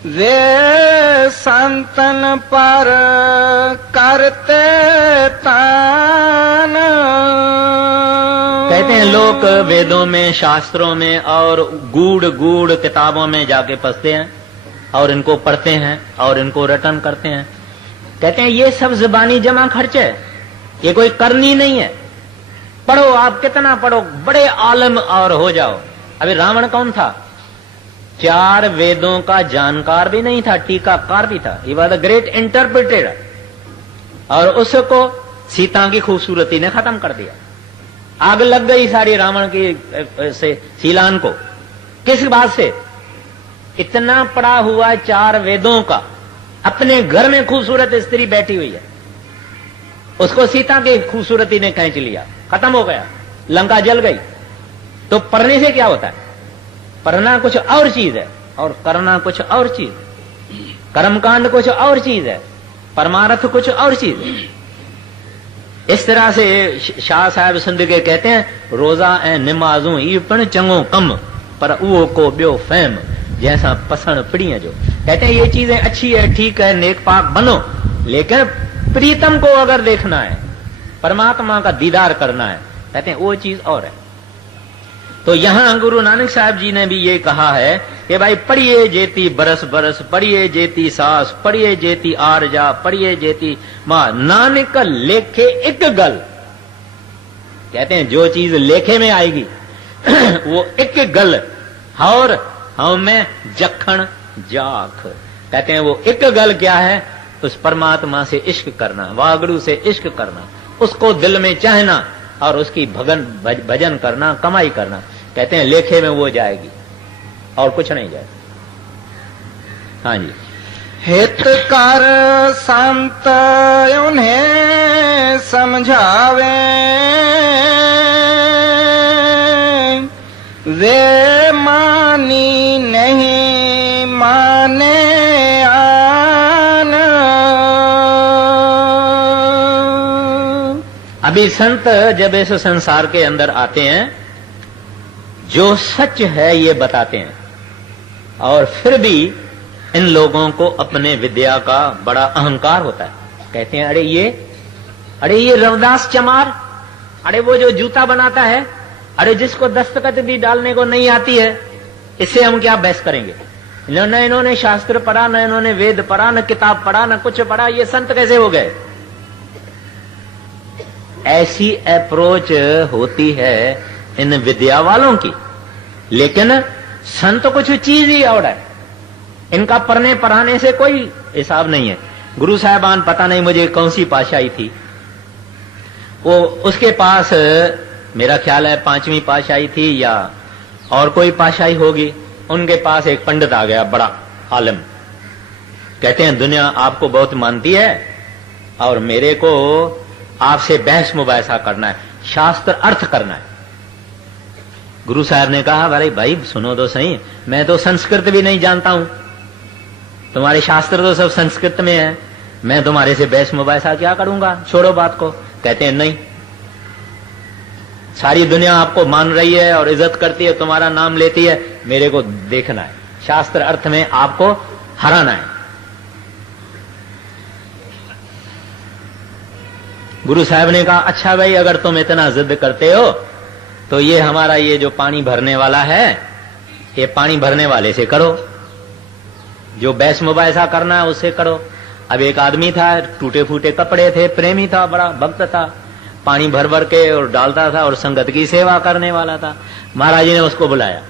वे संतन पर करते तान। कहते हैं लोग वेदों में, शास्त्रों में और गूढ़ गूढ़ किताबों में जाके फंसते हैं और इनको पढ़ते हैं और इनको रटन करते हैं। कहते हैं ये सब जुबानी जमा खर्च है, ये कोई करनी नहीं है। पढ़ो, आप कितना पढ़ो, बड़े आलम और हो जाओ। अभी रावण कौन था? 4 वेदों का जानकार भी नहीं था, टीकाकार भी था। He was a great interpreter. और उसको सीता की खूबसूरती ने खत्म कर दिया। आग लग गई सारी रावण की से सीलान को। किस बात से? इतना पड़ा हुआ 4 वेदों का, अपने घर में खूबसूरत स्त्री बैठी हुई है, उसको सीता की खूबसूरती ने खींच लिया, खत्म हो गया, लंका जल गई। तो पढ़ने से क्या होता है? पढ़ना कुछ और चीज है और करना कुछ और चीज है। कर्मकांड कुछ और चीज है, परमार्थ कुछ और चीज है। इस तरह से शाह साहब सिंध के कहते हैं, रोजा ऐं निमाजू ई पिण चंगो कम पर उहो को ब्यो फहम जैसा पसंद प्रिय जो। कहते हैं ये चीजें अच्छी है, ठीक है, नेक पाक बनो, लेकिन प्रीतम को अगर देखना है, परमात्मा का दीदार करना है, कहते हैं वो चीज और है। तो यहां गुरु नानक साहब जी ने भी ये कहा है कि भाई पढ़िए जेती बरस बरस, पढ़िए जेती सास, पढ़िए जेती आरजा, पढ़िए जेती मां, नानक लेखे एक गल। कहते हैं जो चीज लेखे में आएगी वो एक गल, और हमें जखण जाख। कहते हैं वो एक गल क्या है? उस परमात्मा से इश्क करना, वागड़ू से इश्क करना, उसको दिल में चाहना और उसकी भजन करना, कमाई करना। कहते हैं लेखे में वो जाएगी और कुछ नहीं जाएगा। हाँ जी। हितकार संत उन्हें समझावे, वे मानी नहीं माने आन। अभी संत जब इस संसार के अंदर आते हैं, जो सच है ये बताते हैं, और फिर भी इन लोगों को अपने विद्या का बड़ा अहंकार होता है। कहते हैं अरे ये रविदास चमार, अरे वो जो जूता बनाता है, अरे जिसको दस्तखत भी डालने को नहीं आती है, इससे हम क्या बहस करेंगे? न इन्होंने शास्त्र पढ़ा, न इन्होंने वेद पढ़ा, न किताब पढ़ा, न कुछ पढ़ा, ये संत कैसे हो गए? ऐसी अप्रोच होती है इन विद्या वालों की। लेकिन संत कुछ चीज ही और है, इनका पढ़ने पढ़ाने से कोई हिसाब नहीं है। गुरु साहबान पता नहीं मुझे कौन सी पातशाही थी, वो उसके पास मेरा ख्याल है 5वीं पातशाही थी या और कोई पातशाही होगी, उनके पास एक पंडित आ गया, बड़ा आलिम। कहते हैं दुनिया आपको बहुत मानती है और मेरे को आपसे बहस मुबाहिसा करना है, शास्त्र अर्थ करना है। गुरु साहब ने कहा, अरे भाई सुनो तो सही, मैं तो संस्कृत भी नहीं जानता हूं, तुम्हारे शास्त्र तो सब संस्कृत में है, मैं तुम्हारे से बहस मुबाहिसा क्या करूंगा, छोड़ो बात को। कहते हैं नहीं, सारी दुनिया आपको मान रही है और इज्जत करती है, तुम्हारा नाम लेती है, मेरे को देखना है, शास्त्र अर्थ में आपको हराना है। गुरु साहब ने कहा, अच्छा भाई अगर तुम इतना जिद करते हो तो ये हमारा ये जो पानी भरने वाला है, ये पानी भरने वाले से करो, जो बहस मुबाहिसा करना है उससे करो। अब एक आदमी था, टूटे फूटे कपड़े थे, प्रेमी था, बड़ा भक्त था, पानी भर भर के और डालता था और संगत की सेवा करने वाला था। महाराज जी ने उसको बुलाया।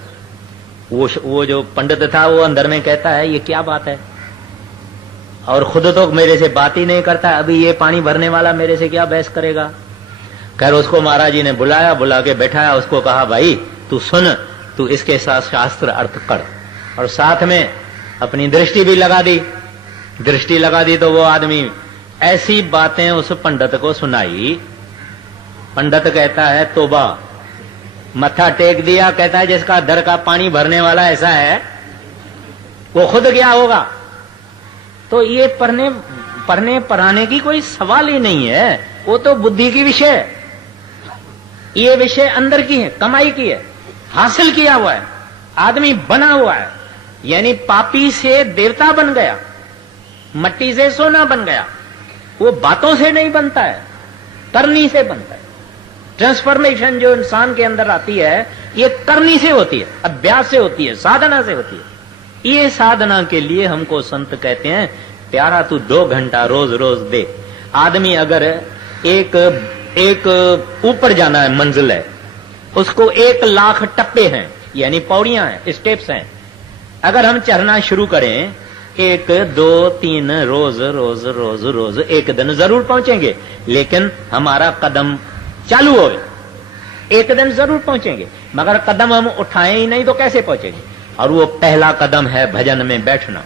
वो जो पंडित था वो अंदर में कहता है, ये क्या बात है, और खुद तो मेरे से बात ही नहीं करता, अभी ये पानी भरने वाला मेरे से क्या बहस करेगा। खैर उसको महाराज जी ने बुलाया, बुला के बैठाया, उसको कहा, भाई तू सुन, तू इसके साथ शास्त्र अर्थ कर, और साथ में अपनी दृष्टि भी लगा दी। दृष्टि लगा दी तो वो आदमी ऐसी बातें उस पंडित को सुनाई। पंडित कहता है, तोबा, मत्था टेक दिया, कहता है जिसका दर का पानी भरने वाला ऐसा है, वो खुद क्या होगा। तो ये पढ़ने पढ़ाने की कोई सवाल ही नहीं है, वो तो बुद्धि की विषय है, ये विषय अंदर की है, कमाई की है, हासिल किया हुआ है, आदमी बना हुआ है, यानी पापी से देवता बन गया, मट्टी से सोना बन गया। वो बातों से नहीं बनता है, करनी से बनता है। ट्रांसफॉर्मेशन जो इंसान के अंदर आती है, ये करनी से होती है, अभ्यास से होती है, साधना से होती है। ये साधना के लिए हमको संत कहते हैं, प्यारा तू 2 घंटा रोज रोज दे। आदमी अगर एक ऊपर जाना है, मंजिल है, उसको 1 लाख टप्पे हैं, यानी पौड़ियां हैं, स्टेप्स हैं। अगर हम चढ़ना शुरू करें 1, 2, 3 रोज रोज रोज रोज, एक दिन जरूर पहुंचेंगे, लेकिन हमारा कदम चालू हो, एक दिन जरूर पहुंचेंगे, मगर कदम हम उठाएं ही नहीं तो कैसे पहुंचेंगे। और वो पहला कदम है भजन में बैठना।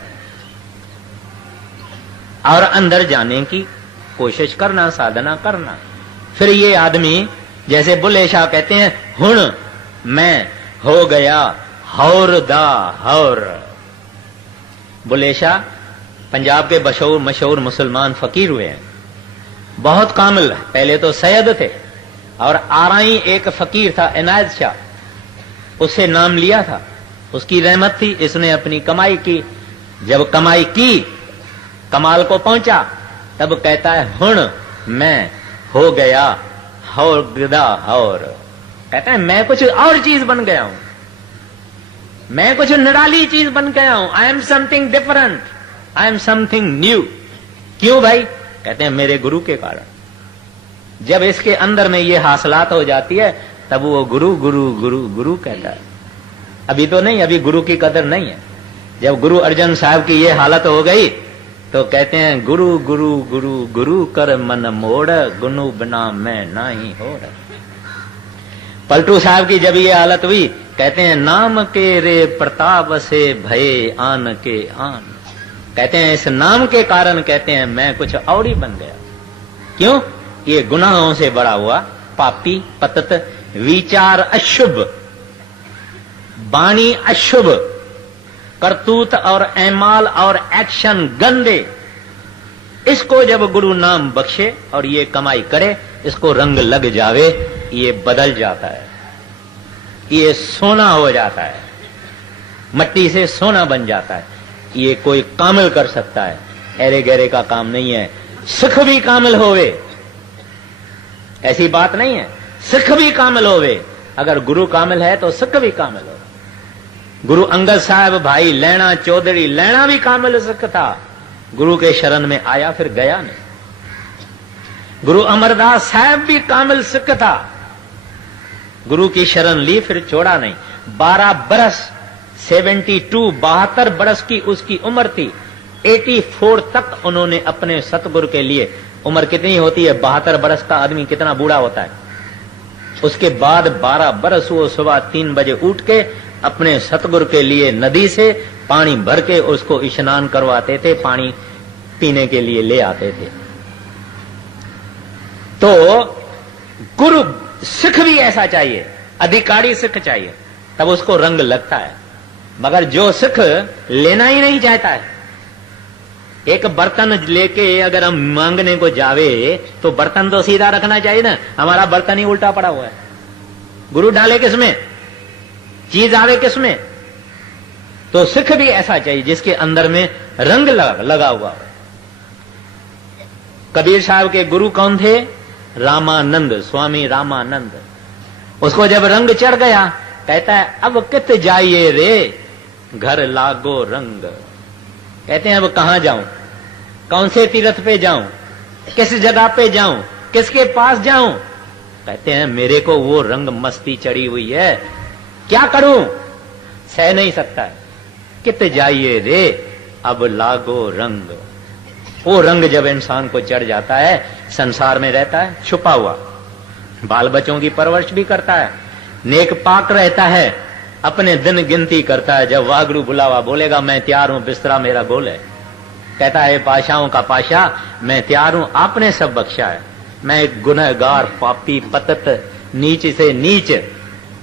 और अंदर जाने की कोशिश करना, साधना करना। फिर ये आदमी जैसे बुल्ले शाह कहते हैं, हुण मैं हो गया हौर दा हौर। बुल्ले शाह पंजाब के मशहूर मुसलमान फकीर हुए हैं, बहुत कामिल। पहले तो सैयद थे और आराई एक फकीर था इनायत शाह, उससे नाम लिया था, उसकी रहमत थी, इसने अपनी कमाई की। जब कमाई की, कमाल को पहुंचा, तब कहता है हुण मैं हो गया हौर गिदा हौर। कहता है मैं कुछ और चीज बन गया हूं, मैं कुछ निराली चीज बन गया हूं। I am something different, I am something new. क्यों भाई? कहते हैं मेरे गुरु के कारण। जब इसके अंदर में ये हासिलात हो जाती है, तब वो गुरु गुरु गुरु गुरु कहता है। अभी तो नहीं, अभी गुरु की कदर नहीं है। जब गुरु अर्जन साहब की ये हालत हो गई, तो कहते हैं गुरु गुरु गुरु गुरु कर मन मोड़, गुनु बिना मैं नाही होड़। पलटू साहब की जब ये हालत हुई, कहते हैं नाम के रे प्रताप से भये आन के आन। कहते हैं इस नाम के कारण, कहते हैं मैं कुछ और ही बन गया। क्यों? ये गुनाहों से बड़ा हुआ पापी, पतत, विचार अशुभ, वाणी अशुभ, करतूत और ऐमाल और एक्शन गंदे। इसको जब गुरु नाम बख्शे और ये कमाई करे, इसको रंग लग जावे, ये बदल जाता है, ये सोना हो जाता है, मट्टी से सोना बन जाता है। ये कोई कामिल कर सकता है, ऐरे गहरे का काम नहीं है। सिख भी कामिल होवे, ऐसी बात नहीं है, सिख भी कामिल होवे। अगर गुरु कामिल है तो सिख भी कामिल हो। गुरु अंगद साहब भाई लैणा चौधरी, लैणा भी कामिल सिख था, गुरु के शरण में आया फिर गया नहीं। गुरु अमरदास साहब भी कामिल सिख था, गुरु की शरण ली फिर छोड़ा नहीं। 12 बरस 72 बरस की उसकी उम्र थी। 84 तक उन्होंने अपने सतगुरु के लिए, उम्र कितनी होती है? 72 बरस का आदमी कितना बूढ़ा होता है। उसके बाद 12 बरस वो सुबह 3 बजे उठ के अपने सतगुरु के लिए नदी से पानी भर के उसको स्नान करवाते थे, पानी पीने के लिए ले आते थे। तो गुरु सिख भी ऐसा चाहिए, अधिकारी सिख चाहिए, तब उसको रंग लगता है। मगर जो सिख लेना ही नहीं चाहता है, एक बर्तन लेके अगर हम मांगने को जावे तो बर्तन तो सीधा रखना चाहिए ना, हमारा बर्तन ही उल्टा पड़ा हुआ है। गुरु डाले किसमें, चीज आवे किसमें? तो सिख भी ऐसा चाहिए जिसके अंदर में रंग लगा हुआ हो। कबीर साहब के गुरु कौन थे? रामानंद, स्वामी रामानंद। उसको जब रंग चढ़ गया, कहता है अब कित जाइए रे घर लागो रंग। कहते हैं अब कहां जाऊं, कौन से तीर्थ पे जाऊं, किस जगह पे जाऊं, किसके पास जाऊं? कहते हैं मेरे को वो रंग मस्ती चढ़ी हुई है, क्या करूं, सह नहीं सकता है। कित जाइए रे अब लागो रंग। वो रंग जब इंसान को चढ़ जाता है, संसार में रहता है छुपा हुआ, बाल बच्चों की परवरिश भी करता है, नेक पाक रहता है, अपने दिन गिनती करता है। जब वागड़ू बुलावा बोलेगा मैं तैयार हूं, बिस्तरा मेरा गोल है। कहता है पाशाओं का पाशा, मैं तैयार हूं, आपने सब बख्शा है। मैं एक गुनहगार, पापी, पतत, नीच से नीच,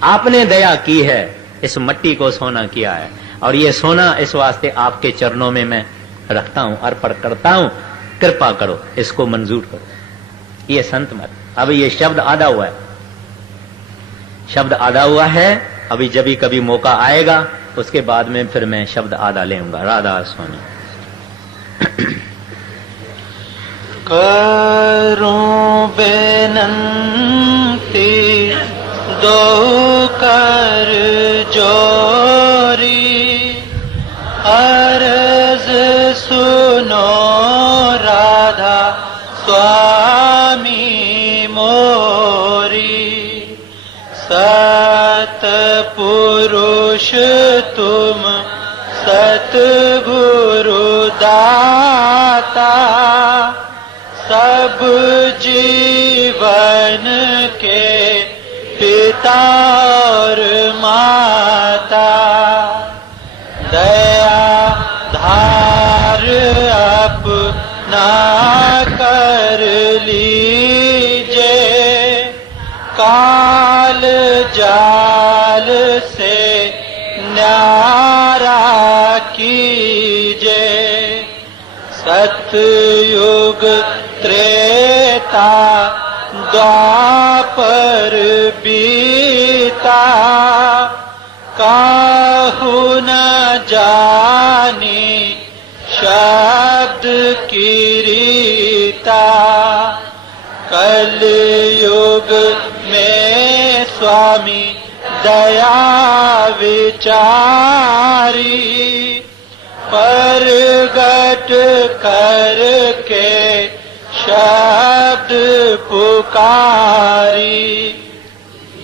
आपने दया की है, इस मट्टी को सोना किया है। और ये सोना इस वास्ते आपके चरणों में मैं रखता हूं, अर्पण करता हूं, कृपा करो, इसको मंजूर करो। ये संत मत। अब ये शब्द आधा हुआ है, शब्द आधा हुआ है। अभी जब भी कभी मौका आएगा उसके बाद में फिर मैं शब्द आधा लेऊंगा। राधा स्वामी। करूं बेनंती दो कर जोरी, अर्ज सुनो राधा स्वामी मोरी। सतपुरुष तुम सतगुरु दाता, सब जीवन के पिता और माता। दया धार ना कर लीजे, काल जाल से न्यारा कीजे। सतयुग त्रेता द्वापर बीता, काहू न जानी शब्द की रीता। कलयुग में स्वामी दया विचारी, परगट करके शब्द पुकारी।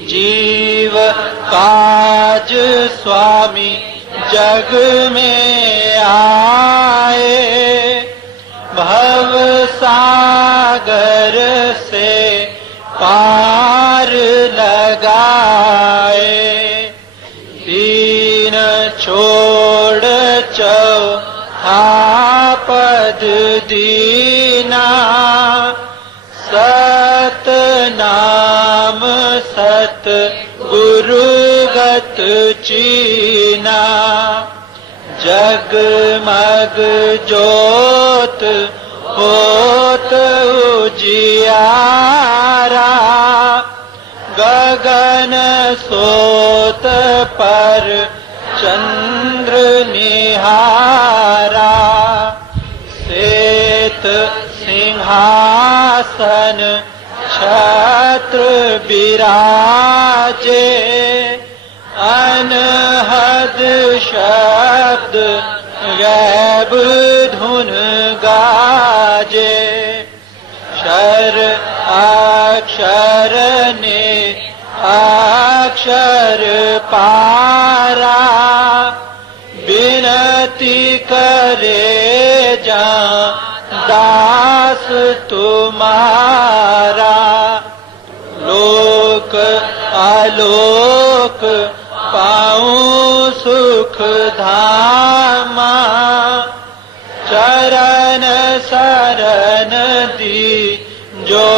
जीव काज स्वामी जग में आए, भव सागर से पार लगाए। तीन छोड़ चौथा पद दीना, सत नाम सत गुरुगत चीना। जगमग ज्योत होत उजियारा, गगन सोत पर चंद्र निहारा। श्वेत सिंहासन छत्र विराजे, अनहद शब्द गैब धुन गाजे। क्षर अक्षर ने अक्षर पारा, विनती करे जा दास तुम्हारा। लोक आलोक पाऊं सुख धामा, चरण शरण दी जो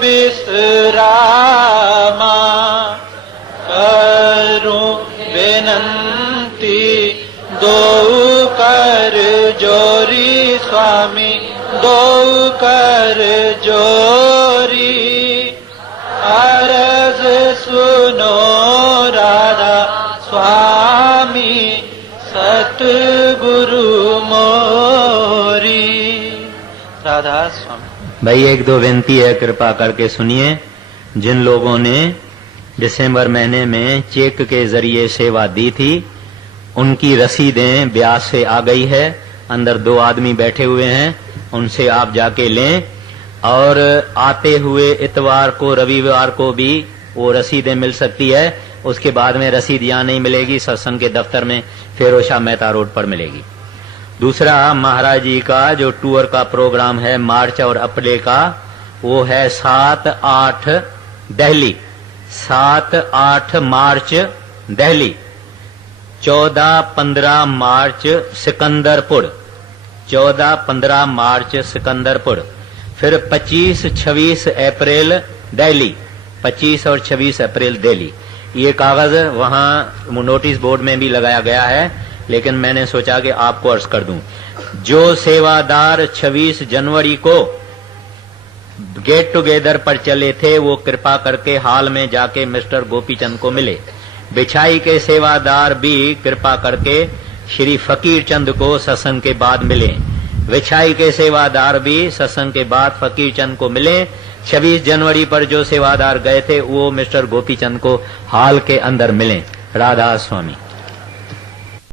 विश्रामा। करूं विनंती दो कर जोरी स्वामी, दो कर जोरी। अरज सुनो राधा स्वामी, सतगुरु मोरी। राधा स्वामी। भाई एक दो विनती है, कृपा करके सुनिए। जिन लोगों ने दिसंबर महीने में चेक के जरिए सेवा दी थी, उनकी रसीदें ब्याज से आ गई है। अंदर दो आदमी बैठे हुए हैं, उनसे आप जाके लें। और आते हुए इतवार को, रविवार को भी वो रसीदें मिल सकती है। उसके बाद में रसीद यहाँ नहीं मिलेगी, सत्संग के दफ्तर में फेरोशा मेहता रोड पर मिलेगी। दूसरा, महाराज जी का जो टूर का प्रोग्राम है मार्च और अप्रैल का, वो है 7-8 दिल्ली, 7-8 मार्च दिल्ली, 14-15 मार्च सिकंदरपुर, 14-15 मार्च सिकंदरपुर। फिर 25-26 अप्रैल दिल्ली, 25 और 26 अप्रैल दिल्ली। ये कागज वहां नोटिस बोर्ड में भी लगाया गया है, लेकिन मैंने सोचा कि आपको अर्ज कर दूं। जो सेवादार 26 जनवरी को गेट टुगेदर पर चले थे, वो कृपा करके हाल में जाके मिस्टर गोपीचंद को मिले। बिछाई के सेवादार भी कृपा करके श्री फकीर चंद को सत्संग के बाद मिले। विछाई के सेवादार भी सत्संग के बाद फकीर चंद को मिले। 26 जनवरी पर जो सेवादार गए थे, वो मिस्टर गोपीचंद को हाल के अंदर मिले। राधा स्वामी।